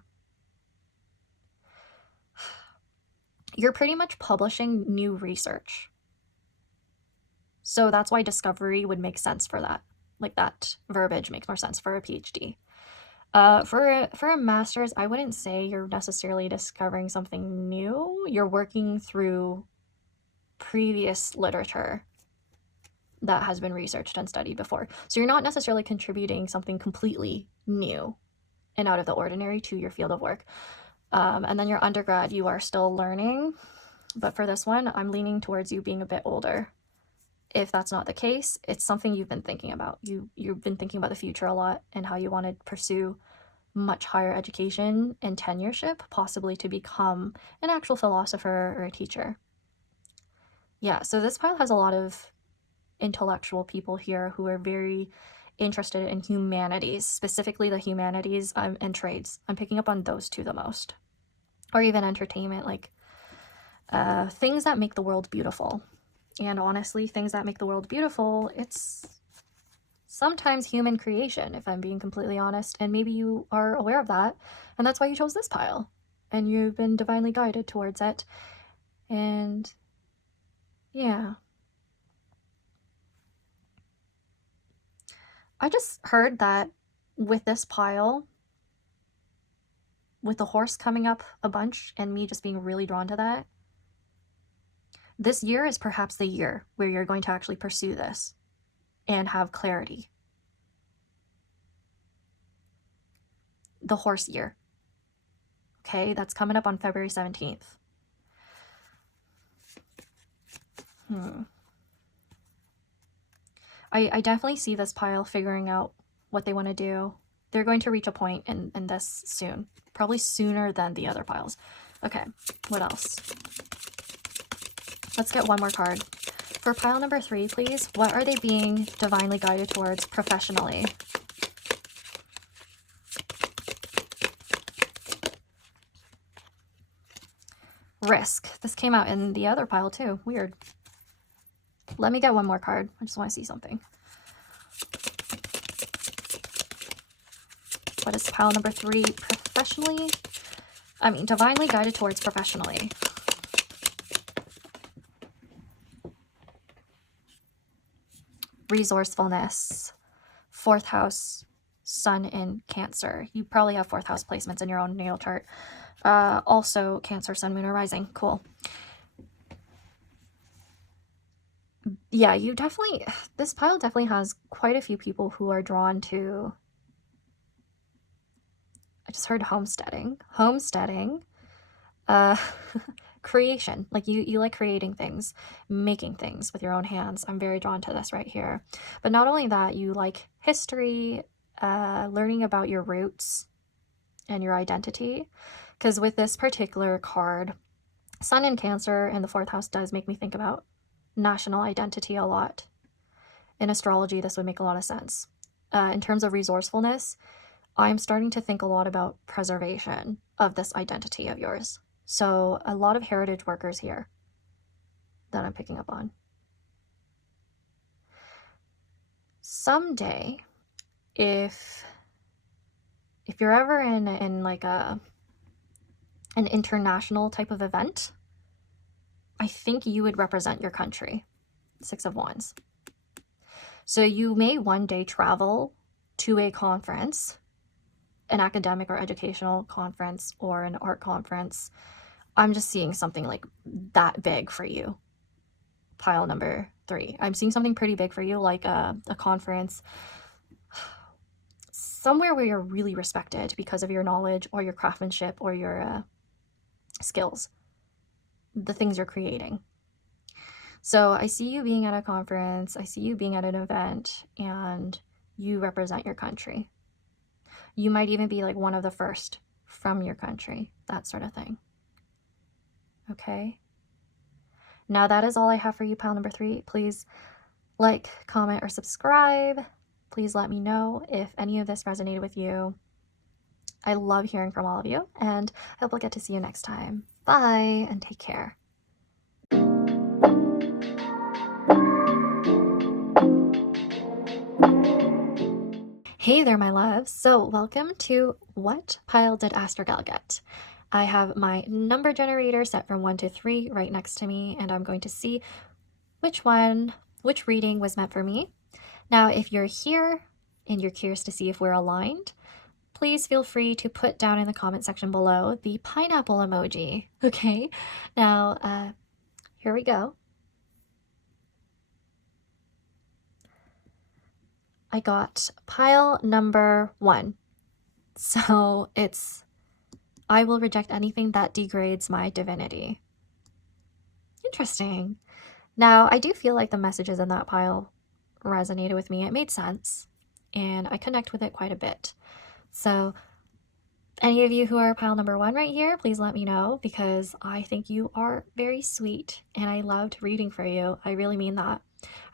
You're pretty much publishing new research. So that's why discovery would make sense for that. Like that verbiage makes more sense for a PhD. For a master's, I wouldn't say you're necessarily discovering something new. You're working through previous literature that has been researched and studied before. So you're not necessarily contributing something completely new and out of the ordinary to your field of work. And then your undergrad, you are still learning. But for this one, I'm leaning towards you being a bit older. If that's not the case, it's something you've been thinking about. You've been thinking about the future a lot and how you want to pursue much higher education and tenureship, possibly to become an actual philosopher or a teacher. Yeah, so this pile has a lot of intellectual people here who are very interested in humanities, specifically the humanities and trades. I'm picking up on those two the most. Or even entertainment, like things that make the world beautiful. And honestly, things that make the world beautiful, it's sometimes human creation, if I'm being completely honest. And maybe you are aware of that, and that's why you chose this pile. And you've been divinely guided towards it. And yeah. I just heard that with this pile, with the horse coming up a bunch and me just being really drawn to that, this year is perhaps the year where you're going to actually pursue this and have clarity. The horse year. Okay, that's coming up on February 17th. I definitely see this pile figuring out what they want to do. They're going to reach a point in this soon. Probably sooner than the other piles. Okay, what else? Let's get one more card. For pile number 3, please, what are they being divinely guided towards professionally? Risk. This came out in the other pile too. Weird. Let me get one more card. I just want to see something. What is pile number 3? Professionally? I mean, divinely guided towards professionally. Resourcefulness. 4th house, Sun in Cancer. You probably have 4th house placements in your own natal chart. Also, Cancer, Sun, Moon, or Rising. Cool. Yeah, you definitely... This pile definitely has quite a few people who are drawn to... I just heard homesteading. Homesteading. Creation. Like, you like creating things, making things with your own hands. I'm very drawn to this right here. But not only that, you like history, learning about your roots and your identity. Because with this particular card, Sun in Cancer in the 4th house does make me think about national identity a lot. In astrology, this would make a lot of sense. In terms of resourcefulness, I'm starting to think a lot about preservation of this identity of yours. So a lot of heritage workers here that I'm picking up on. someday, if you're ever in like an international type of event, I think you would represent your country. 6 of Wands. So you may one day travel to a conference, an academic or educational conference or an art conference. I'm just seeing something like that big for you. Pile number 3. I'm seeing something pretty big for you, like a conference, somewhere where you're really respected because of your knowledge or your craftsmanship or your skills, the things you're creating. So I see you being at a conference, I see you being at an event, and you represent your country. You might even be like one of the first from your country, that sort of thing. Okay? Now that is all I have for you, pile number 3. Please like, comment, or subscribe. Please let me know if any of this resonated with you. I love hearing from all of you, and I hope I'll get to see you next time. Bye, and take care. Hey there, my loves. So welcome to What Pile Did ASTROG L Get? I have my number generator set from 1 to 3 right next to me, and I'm going to see which reading was meant for me. Now, if you're here and you're curious to see if we're aligned, please feel free to put down in the comment section below the pineapple emoji. Okay, now here we go. I got pile number 1. So it's, I will reject anything that degrades my divinity. Interesting. Now, I do feel like the messages in that pile resonated with me. It made sense, and I connect with it quite a bit. So any of you who are pile number 1 right here, please let me know, because I think you are very sweet, and I loved reading for you. I really mean that.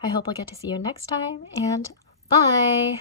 I hope I'll get to see you next time, and bye!